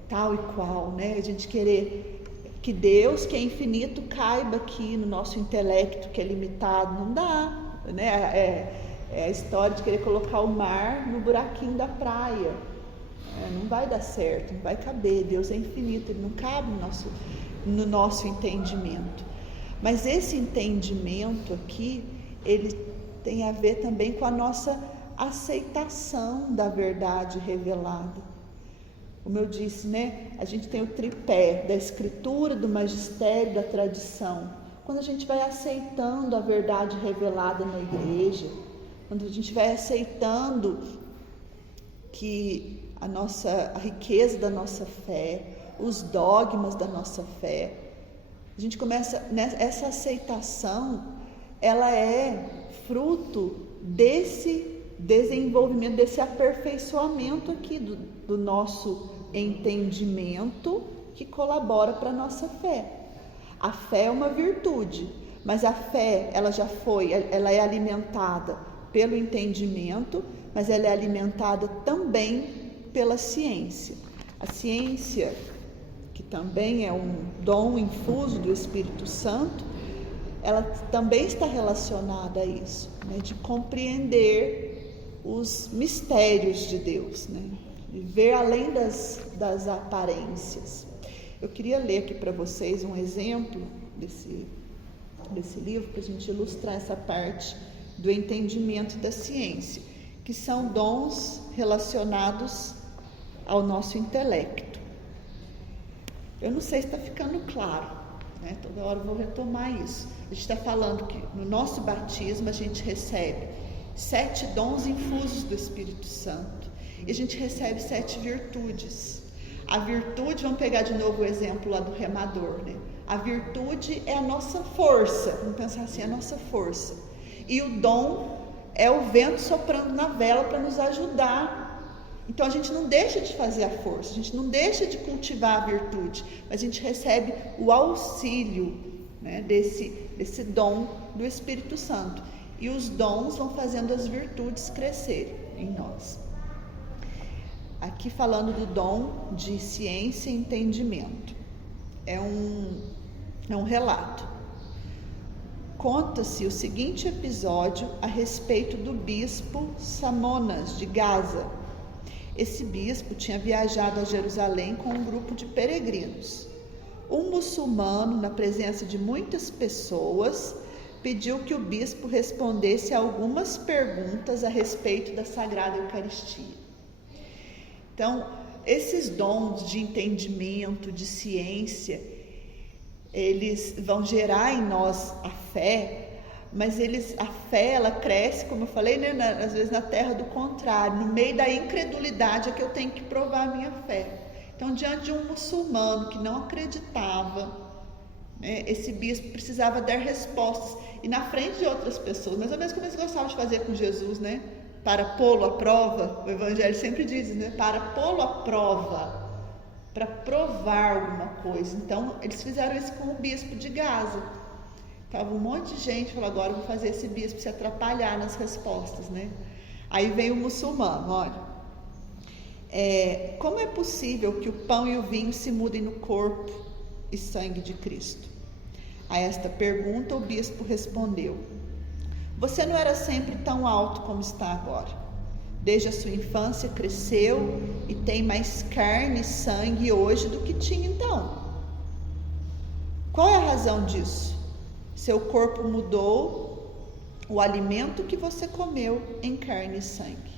tal e qual, né? A gente querer que Deus, que é infinito, caiba aqui no nosso intelecto, que é limitado, não dá, né? É a história de querer colocar o mar no buraquinho da praia. Não vai dar certo, não vai caber. Deus é infinito, Ele não cabe no nosso entendimento. Mas esse entendimento aqui, ele tem a ver também com a nossa aceitação da verdade revelada. Como eu disse, né? A gente tem o tripé da escritura, do magistério, da tradição. Quando a gente vai aceitando a verdade revelada na igreja, quando a gente vai aceitando que a riqueza da nossa fé, os dogmas da nossa fé, a gente começa, essa aceitação, ela é fruto desse desenvolvimento, desse aperfeiçoamento aqui do nosso entendimento, que colabora para a nossa fé. A fé é uma virtude, mas a fé, ela é alimentada pelo entendimento, mas ela é alimentada também pela ciência. A ciência, que também é um dom infuso do Espírito Santo, ela também está relacionada a isso, né? De compreender os mistérios de Deus, né? De ver além das aparências. Eu queria ler aqui para vocês um exemplo desse livro, para a gente ilustrar essa parte do entendimento da ciência, que são dons relacionados ao nosso intelecto. Eu não sei se está ficando claro, né? Toda hora eu vou retomar isso. A gente está falando que no nosso batismo a gente recebe 7 dons infusos do Espírito Santo e a gente recebe 7 virtudes. A virtude, vamos pegar de novo o exemplo lá do remador, né? A virtude é a nossa força, vamos pensar assim, a nossa força. E o dom é o vento soprando na vela para nos ajudar. Então a gente não deixa de fazer a força, a gente não deixa de cultivar a virtude, mas a gente recebe o auxílio, né, desse dom do Espírito Santo. E os dons vão fazendo as virtudes crescerem em nós. Aqui falando do dom de ciência e entendimento. É um relato. Conta-se o seguinte episódio a respeito do bispo Samonas de Gaza. Esse bispo tinha viajado a Jerusalém com um grupo de peregrinos. Um muçulmano, na presença de muitas pessoas, pediu que o bispo respondesse a algumas perguntas a respeito da Sagrada Eucaristia. Então, esses dons de entendimento, de ciência, eles vão gerar em nós a fé, mas a fé, ela cresce, como eu falei, né, às vezes na terra do contrário, no meio da incredulidade é que eu tenho que provar a minha fé. Então, diante de um muçulmano que não acreditava, né, esse bispo precisava dar respostas, e na frente de outras pessoas, mais ou menos como eles gostavam de fazer com Jesus, né? Para pô-lo à prova, o Evangelho sempre diz, né? Para pô-lo à prova, para provar alguma coisa. Então, eles fizeram isso com o bispo de Gaza. Tava um monte de gente, falou, agora eu vou fazer esse bispo se atrapalhar nas respostas, né? Aí veio o muçulmano, olha, como é possível que o pão e o vinho se mudem no corpo e sangue de Cristo? A esta pergunta o bispo respondeu, você não era sempre tão alto como está agora. Desde a sua infância cresceu e tem mais carne e sangue hoje do que tinha então. Qual é a razão disso? Seu corpo mudou o alimento que você comeu em carne e sangue.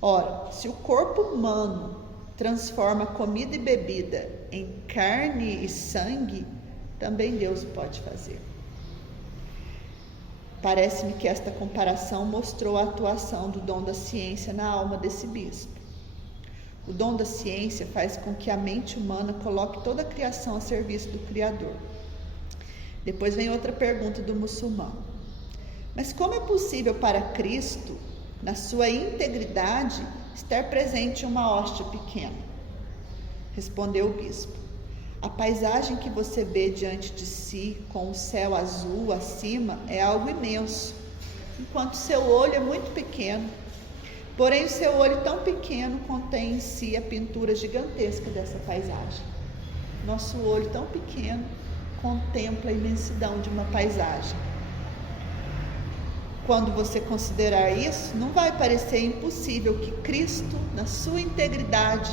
Ora, se o corpo humano transforma comida e bebida em carne e sangue, também Deus pode fazer. Parece-me que esta comparação mostrou a atuação do dom da ciência na alma desse bispo. O dom da ciência faz com que a mente humana coloque toda a criação a serviço do Criador. Depois vem outra pergunta do muçulmano. Mas como é possível para Cristo, na sua integridade, estar presente em uma hóstia pequena? Respondeu o bispo. A paisagem que você vê diante de si, com o céu azul acima, é algo imenso, enquanto seu olho é muito pequeno. Porém, o seu olho tão pequeno contém em si a pintura gigantesca dessa paisagem. Nosso olho tão pequeno contempla a imensidão de uma paisagem. Quando você considerar isso, não vai parecer impossível que Cristo, na sua integridade,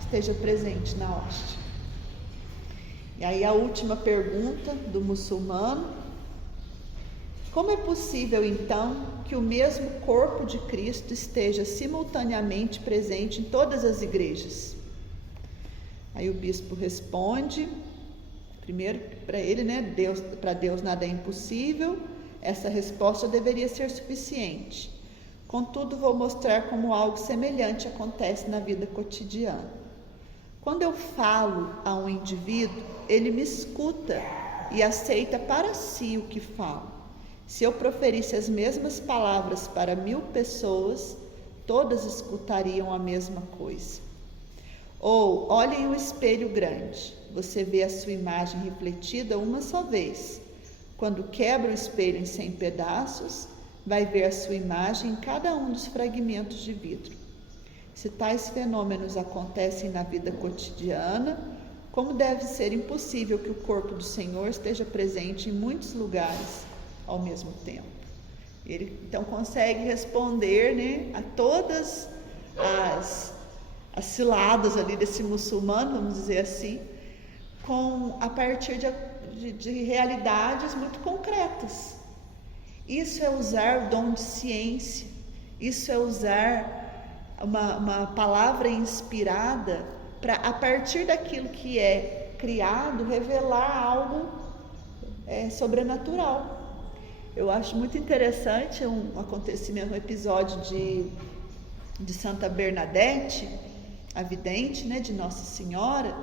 esteja presente na hóstia. E aí a última pergunta do muçulmano: como é possível então que o mesmo corpo de Cristo esteja simultaneamente presente em todas as igrejas? Aí o bispo responde, primeiro para ele, para Deus nada é impossível. Essa resposta deveria ser suficiente. Contudo, vou mostrar como algo semelhante acontece na vida cotidiana. Quando eu falo a um indivíduo, ele me escuta e aceita para si o que falo. Se eu proferisse as mesmas palavras para 1000 pessoas, todas escutariam a mesma coisa. Ou, olhem o espelho grande. Você vê a sua imagem refletida uma só vez. Quando quebra o espelho em 100 pedaços, vai ver a sua imagem em cada um dos fragmentos de vidro. Se tais fenômenos acontecem na vida cotidiana, como deve ser impossível que o corpo do Senhor esteja presente em muitos lugares ao mesmo tempo? Ele então consegue responder, a todas as ciladas ali desse muçulmano, vamos dizer assim, a partir de realidades muito concretas. Isso é usar o dom de ciência, isso é usar uma palavra inspirada para, a partir daquilo que é criado, revelar algo sobrenatural. Eu acho muito interessante um acontecimento, um episódio de Santa Bernadette, a vidente, de Nossa Senhora.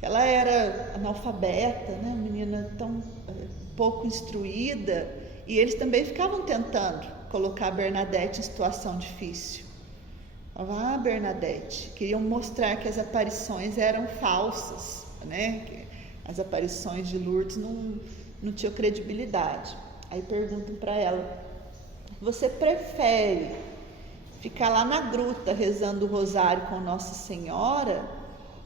Ela era analfabeta, uma menina tão pouco instruída, e eles também ficavam tentando colocar a Bernadette em situação difícil. Bernadette, queriam mostrar que as aparições eram falsas, que as aparições de Lourdes não tinham credibilidade. Aí perguntam para ela: você prefere ficar lá na gruta rezando o rosário com Nossa Senhora,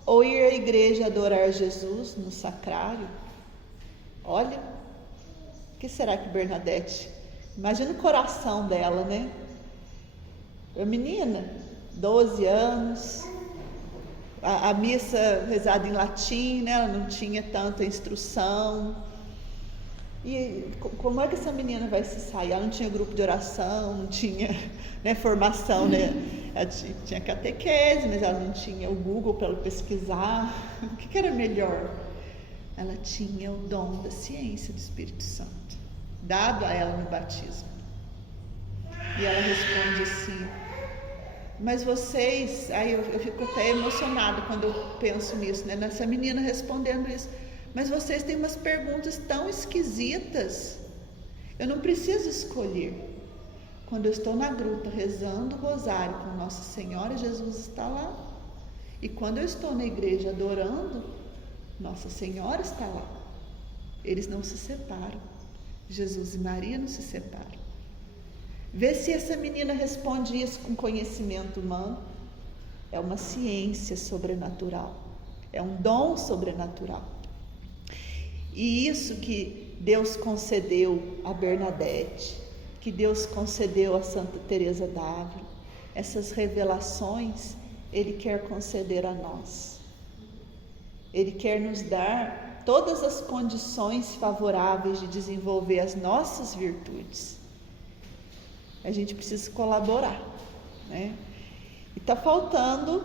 ou ir à igreja adorar Jesus no sacrário? Olha, o que será que Bernadette... Imagina o coração dela, A menina, 12 anos, a missa rezada em latim, ela não tinha tanta instrução. E como é que essa menina vai se sair? Ela não tinha grupo de oração, não tinha formação, Ela tinha catequese, mas ela não tinha o Google para ela pesquisar. O que era melhor? Ela tinha o dom da ciência do Espírito Santo, dado a ela no batismo. E ela responde assim: mas vocês... Aí eu fico até emocionada quando eu penso nisso, nessa menina respondendo isso. Mas vocês têm umas perguntas tão esquisitas. Eu não preciso escolher. Quando eu estou na gruta rezando o rosário com Nossa Senhora, Jesus está lá. E quando eu estou na igreja adorando, Nossa Senhora está lá. Eles não se separam. Jesus e Maria não se separam. Vê se essa menina responde isso com conhecimento humano. É uma ciência sobrenatural. É um dom sobrenatural. E isso que Deus concedeu a Bernadette, que Deus concedeu a Santa Teresa d'Ávila, essas revelações, Ele quer conceder a nós. Ele quer nos dar todas as condições favoráveis de desenvolver as nossas virtudes. A gente precisa colaborar, E está faltando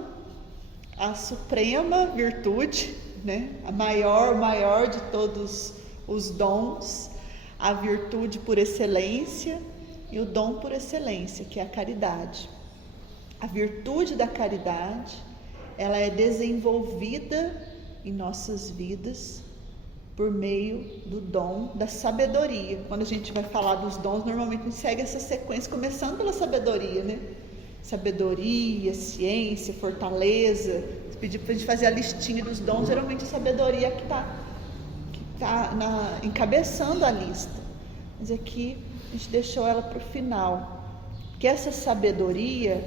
a suprema virtude, a maior de todos os dons, a virtude por excelência e o dom por excelência, que é a caridade. A virtude da caridade, ela é desenvolvida em nossas vidas por meio do dom da sabedoria. Quando a gente vai falar dos dons, normalmente a gente segue essa sequência, começando pela sabedoria, né? Sabedoria, ciência, fortaleza. Se pedir para a gente fazer a listinha dos dons, geralmente a sabedoria é que está encabeçando a lista. Mas aqui a gente deixou ela para o final. Que essa sabedoria,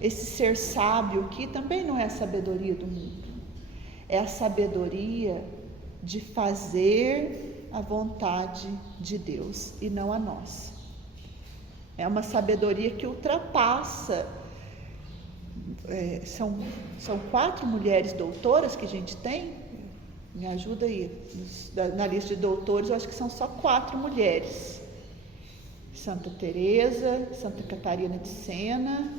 esse ser sábio aqui, também não é a sabedoria do mundo. É a sabedoria de fazer a vontade de Deus e não a nossa. É uma sabedoria que ultrapassa. São 4 mulheres doutoras que a gente tem. Me ajuda aí. Na lista de doutores, eu acho que são só 4 mulheres. Santa Teresa, Santa Catarina de Sena,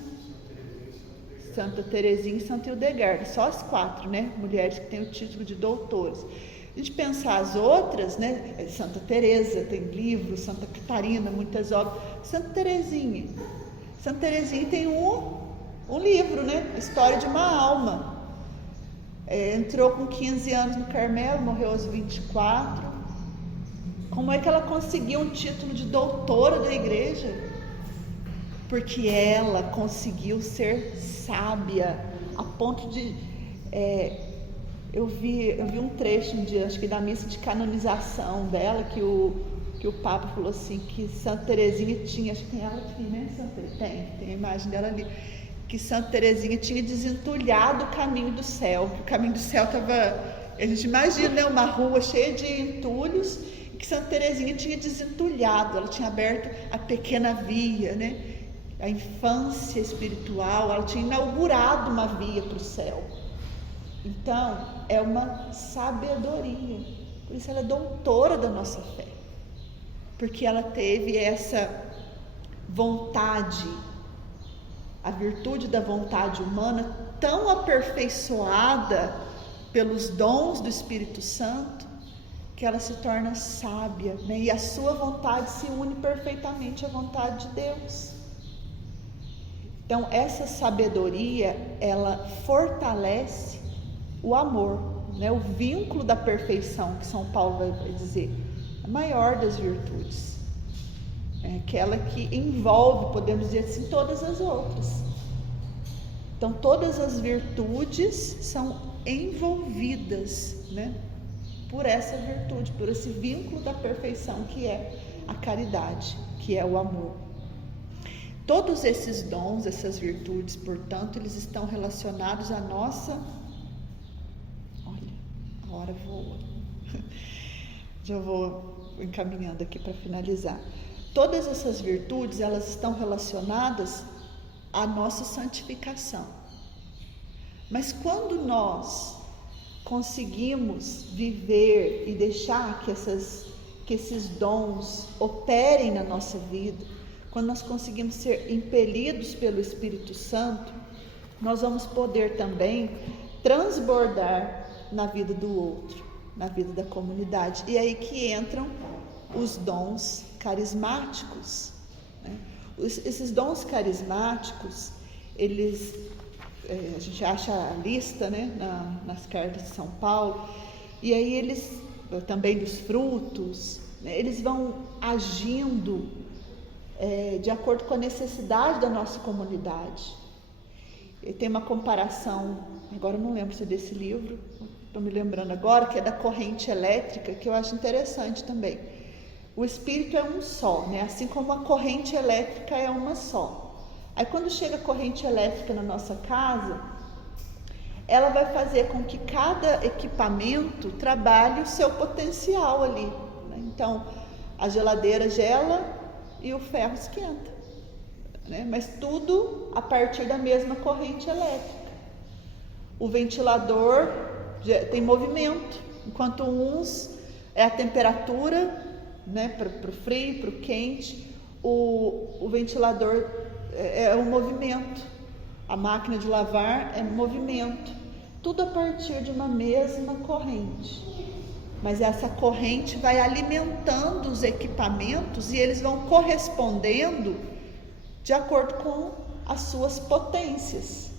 Santa Teresinha e Santa Hildegarda. Só as 4, né? Mulheres que têm o título de doutores. A gente pensar as outras, né? Santa Teresa tem livros, Santa Catarina, muitas obras. Santa Teresinha tem um livro, né? História de uma alma. Entrou com 15 anos no Carmelo, morreu aos 24. Como é que ela conseguiu um título de doutora da igreja? Porque ela conseguiu ser sábia a ponto de... Eu vi um trecho um dia, acho que da missa de canonização dela, que o Papa falou assim, que Santa Teresinha tinha, acho que tem ela aqui, né? Tem a imagem dela ali, que Santa Teresinha tinha desentulhado o caminho do céu, que o caminho do céu estava, a gente imagina, né, uma rua cheia de entulhos, que Santa Teresinha tinha desentulhado, ela tinha aberto a pequena via, né? A infância espiritual, ela tinha inaugurado uma via para o céu. Então, é uma sabedoria. Por isso ela é doutora da nossa fé. Porque ela teve essa vontade, a virtude da vontade humana tão aperfeiçoada pelos dons do Espírito Santo, que ela se torna sábia, né? E a sua vontade se une perfeitamente à vontade de Deus. Então, essa sabedoria, ela fortalece o amor, né? O vínculo da perfeição, que São Paulo vai dizer, a maior das virtudes. É aquela que envolve, podemos dizer assim, todas as outras. Então, todas as virtudes são envolvidas, né? Por essa virtude, por esse vínculo da perfeição que é a caridade, que é o amor. Todos esses dons, essas virtudes, portanto, eles estão relacionados à nossa... Olha, a hora voa. Já vou encaminhando aqui para finalizar. Todas essas virtudes, elas estão relacionadas à nossa santificação. Mas quando nós conseguimos viver e deixar que esses dons operem na nossa vida, quando nós conseguimos ser impelidos pelo Espírito Santo, nós vamos poder também transbordar na vida do outro, na vida da comunidade. E é aí que entram os dons carismáticos, né? Esses dons carismáticos, eles... a gente acha a lista, né, nas cartas de São Paulo, e aí eles, também dos frutos, né, eles vão agindo de acordo com a necessidade da nossa comunidade. E tem uma comparação, agora eu não lembro se é desse livro, estou me lembrando agora, que é da corrente elétrica, que eu acho interessante também. O Espírito é um só, né, assim como a corrente elétrica é uma só. Aí quando chega a corrente elétrica na nossa casa, ela vai fazer com que cada equipamento trabalhe o seu potencial ali, né? Então, a geladeira gela e o ferro esquenta, né? Mas tudo a partir da mesma corrente elétrica. O ventilador tem movimento, enquanto uns é a temperatura, né, para o frio, para o quente, o ventilador é o movimento, a máquina de lavar é movimento, tudo a partir de uma mesma corrente. Mas essa corrente vai alimentando os equipamentos e eles vão correspondendo de acordo com as suas potências.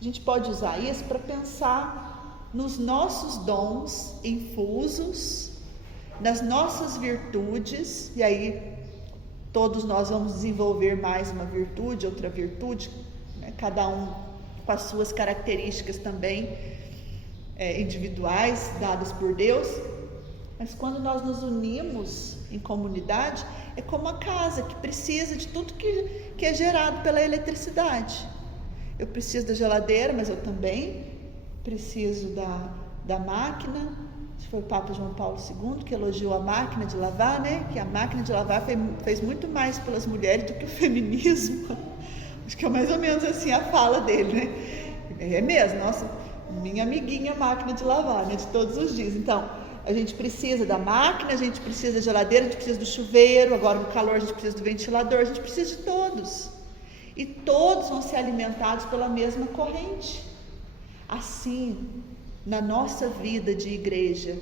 A gente pode usar isso para pensar nos nossos dons infusos, nas nossas virtudes, e aí todos nós vamos desenvolver mais uma virtude, outra virtude, né? Cada um com as suas características também individuais, dadas por Deus. Mas quando nós nos unimos em comunidade, é como a casa que precisa de tudo que é gerado pela eletricidade. Eu preciso da geladeira, mas eu também preciso da máquina. Foi o Papa João Paulo II que elogiou a máquina de lavar, né? Que a máquina de lavar fez muito mais pelas mulheres do que o feminismo. Acho que é mais ou menos assim a fala dele, né? É mesmo, nossa, minha amiguinha máquina de lavar, né? De todos os dias. Então, a gente precisa da máquina, a gente precisa da geladeira, a gente precisa do chuveiro, agora no calor a gente precisa do ventilador, a gente precisa de todos. E todos vão ser alimentados pela mesma corrente. Assim, na nossa vida de igreja,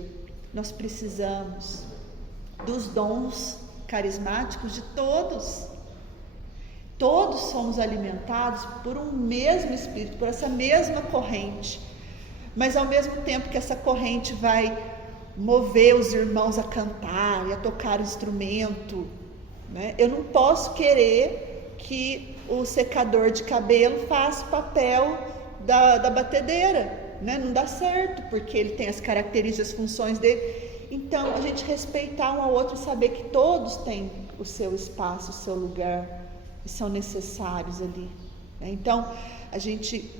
nós precisamos dos dons carismáticos de todos. Todos somos alimentados por um mesmo Espírito, por essa mesma corrente. Mas ao mesmo tempo que essa corrente vai mover os irmãos a cantar e a tocar instrumento, né? Eu não posso querer que o secador de cabelo faça o papel da batedeira, né? Não dá certo, porque ele tem as características, as funções dele. Então, a gente respeitar um ao outro e saber que todos têm o seu espaço, o seu lugar, e são necessários ali, né? Então, a gente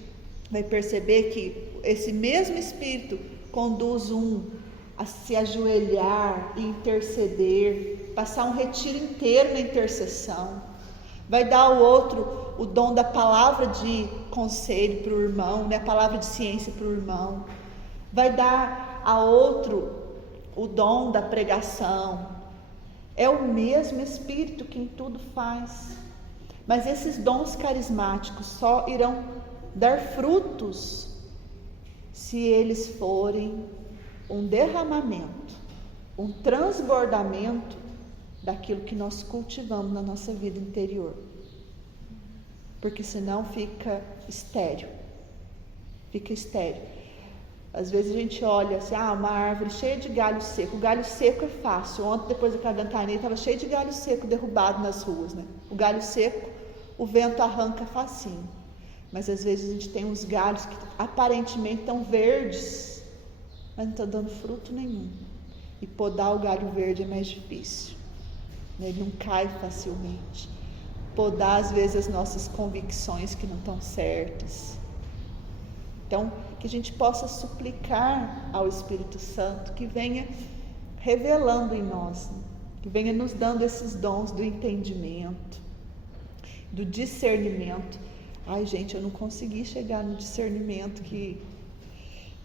vai perceber que esse mesmo Espírito conduz um a se ajoelhar e interceder, passar um retiro inteiro na intercessão. Vai dar ao outro o dom da palavra de conselho para o irmão, né? A palavra de ciência para o irmão. Vai dar a outro o dom da pregação. É o mesmo Espírito que em tudo faz. Mas esses dons carismáticos só irão dar frutos se eles forem um derramamento, um transbordamento daquilo que nós cultivamos na nossa vida interior. Porque senão fica estéril. Fica estéril. Às vezes a gente olha assim, uma árvore cheia de galho seco. O galho seco é fácil. Ontem, depois da ventania, estava cheio de galho seco derrubado nas ruas, né? O galho seco, o vento arranca facinho. Mas às vezes a gente tem uns galhos que aparentemente estão verdes, mas não estão dando fruto nenhum. E podar o galho verde é mais difícil, né? Ele não cai facilmente. Podar às vezes as nossas convicções que não estão certas. Então, que a gente possa suplicar ao Espírito Santo que venha revelando em nós, né? Que venha nos dando esses dons do entendimento, do discernimento. Ai, gente, eu não consegui chegar no discernimento, que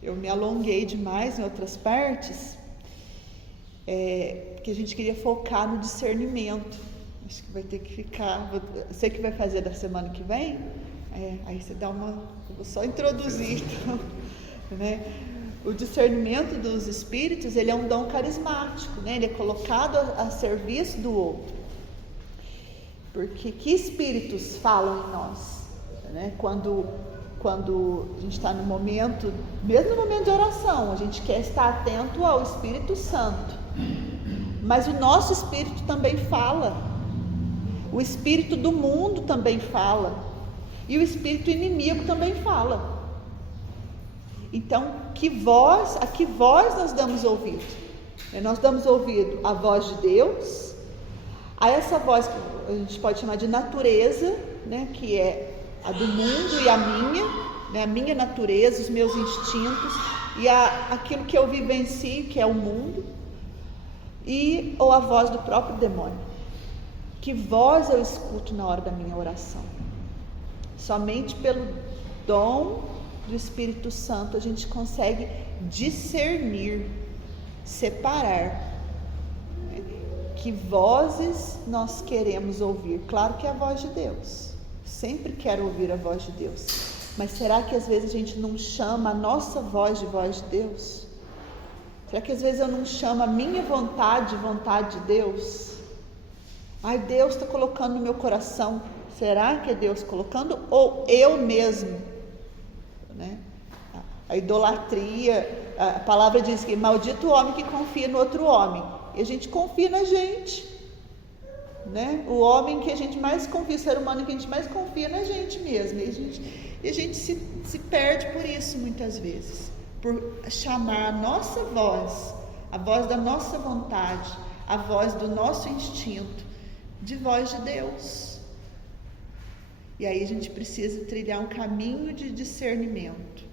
eu me alonguei demais em outras partes, que a gente queria focar no discernimento. Acho que vai ter que ficar, você que vai fazer da semana que vem, aí você dá uma, eu vou só introduzir, então, né? O discernimento dos espíritos, ele é um dom carismático, né? Ele é colocado a serviço do outro. Porque que espíritos falam em nós, né? Quando a gente está no momento, mesmo no momento de oração, a gente quer estar atento ao Espírito Santo. Mas o nosso espírito também fala. O espírito do mundo também fala. E o espírito inimigo também fala. Então, a que voz nós damos ouvido? Nós damos ouvido à voz de Deus, a essa voz que a gente pode chamar de natureza, né, que é a do mundo e a minha, né, a minha natureza, os meus instintos, e aquilo que eu vivencio, que é o mundo, ou a voz do próprio demônio. Que voz eu escuto na hora da minha oração? Somente pelo dom do Espírito Santo a gente consegue discernir, separar, né? Que vozes nós queremos ouvir. Claro que é a voz de Deus, sempre quero ouvir a voz de Deus, mas será que às vezes a gente não chama a nossa voz de Deus? Será que às vezes eu não chamo a minha vontade de Deus? Ai, Deus está colocando no meu coração. Será que é Deus colocando ou eu mesmo? Né? A idolatria, a palavra diz que maldito o homem que confia no outro homem. E a gente confia na gente. Né? O homem que a gente mais confia, o ser humano que a gente mais confia na gente mesmo. E a gente se perde por isso muitas vezes. Por chamar a nossa voz, a voz da nossa vontade, a voz do nosso instinto, de voz de Deus. E aí a gente precisa trilhar um caminho de discernimento.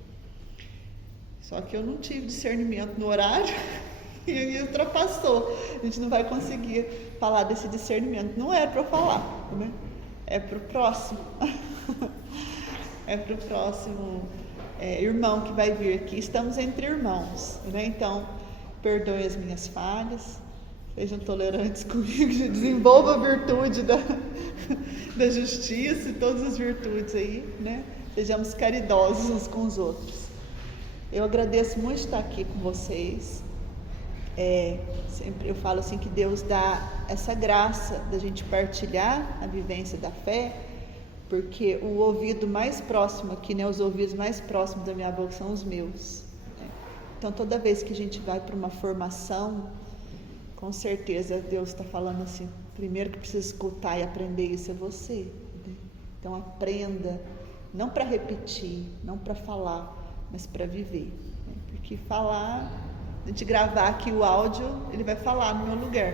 Só que eu não tive discernimento no horário e aí ultrapassou. A gente não vai conseguir falar desse discernimento. Não é para eu falar, né? É para o próximo. É para o próximo irmão que vai vir aqui. Estamos entre irmãos, né? Então, perdoe as minhas falhas. Sejam tolerantes comigo, desenvolva a virtude da justiça e todas as virtudes aí, né? Sejamos caridosos uns com os outros. Eu agradeço muito estar aqui com vocês. Sempre eu falo assim que Deus dá essa graça da gente partilhar a vivência da fé, porque o ouvido mais próximo aqui, né? Os ouvidos mais próximos da minha boca são os meus. Né? Então, toda vez que a gente vai para uma formação, com certeza Deus está falando assim, primeiro que precisa escutar e aprender isso é você. Né? Então aprenda, não para repetir, não para falar, mas para viver. Né? Porque falar, a gente gravar aqui o áudio, ele vai falar no meu lugar.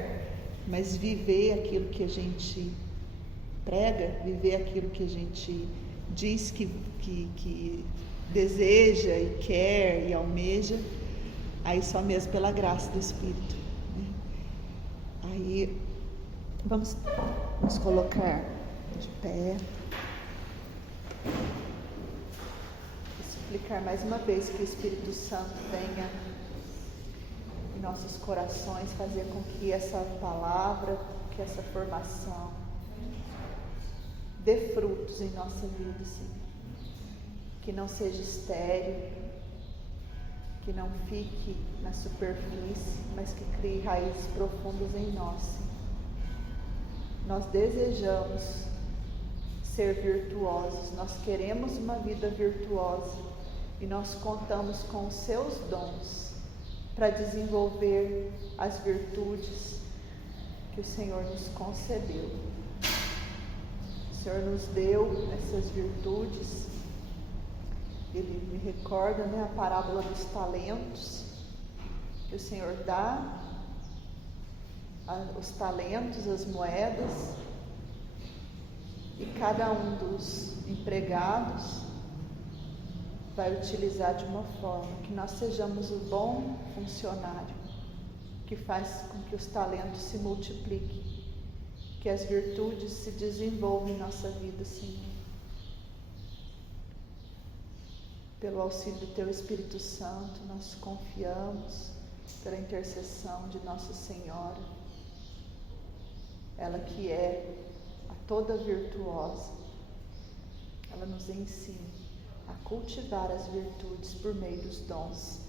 Mas viver aquilo que a gente prega, viver aquilo que a gente diz que deseja e quer e almeja, aí só mesmo pela graça do Espírito. Aí vamos nos colocar de pé e suplicar mais uma vez que o Espírito Santo venha em nossos corações, fazer com que essa palavra, que essa formação dê frutos em nossa vida, Senhor. Que não seja estéril, que não fique na superfície, mas que crie raízes profundas em nós. Nós desejamos ser virtuosos, nós queremos uma vida virtuosa e nós contamos com os seus dons para desenvolver as virtudes que o Senhor nos concedeu. O Senhor nos deu essas virtudes. Ele me recorda, né, a parábola dos talentos, que o Senhor dá os talentos, as moedas, e cada um dos empregados vai utilizar de uma forma que nós sejamos o bom funcionário que faz com que os talentos se multipliquem, que as virtudes se desenvolvam em nossa vida, Senhor. Pelo auxílio do Teu Espírito Santo, nós confiamos pela intercessão de Nossa Senhora, ela que é a toda virtuosa, ela nos ensina a cultivar as virtudes por meio dos dons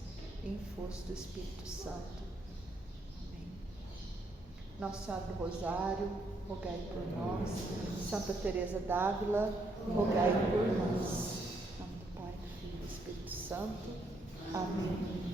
e influxo do Espírito Santo. Amém. Nossa Senhora do Rosário, rogai por nós. Santa Teresa d'Ávila, rogai por nós. Santo. Amém.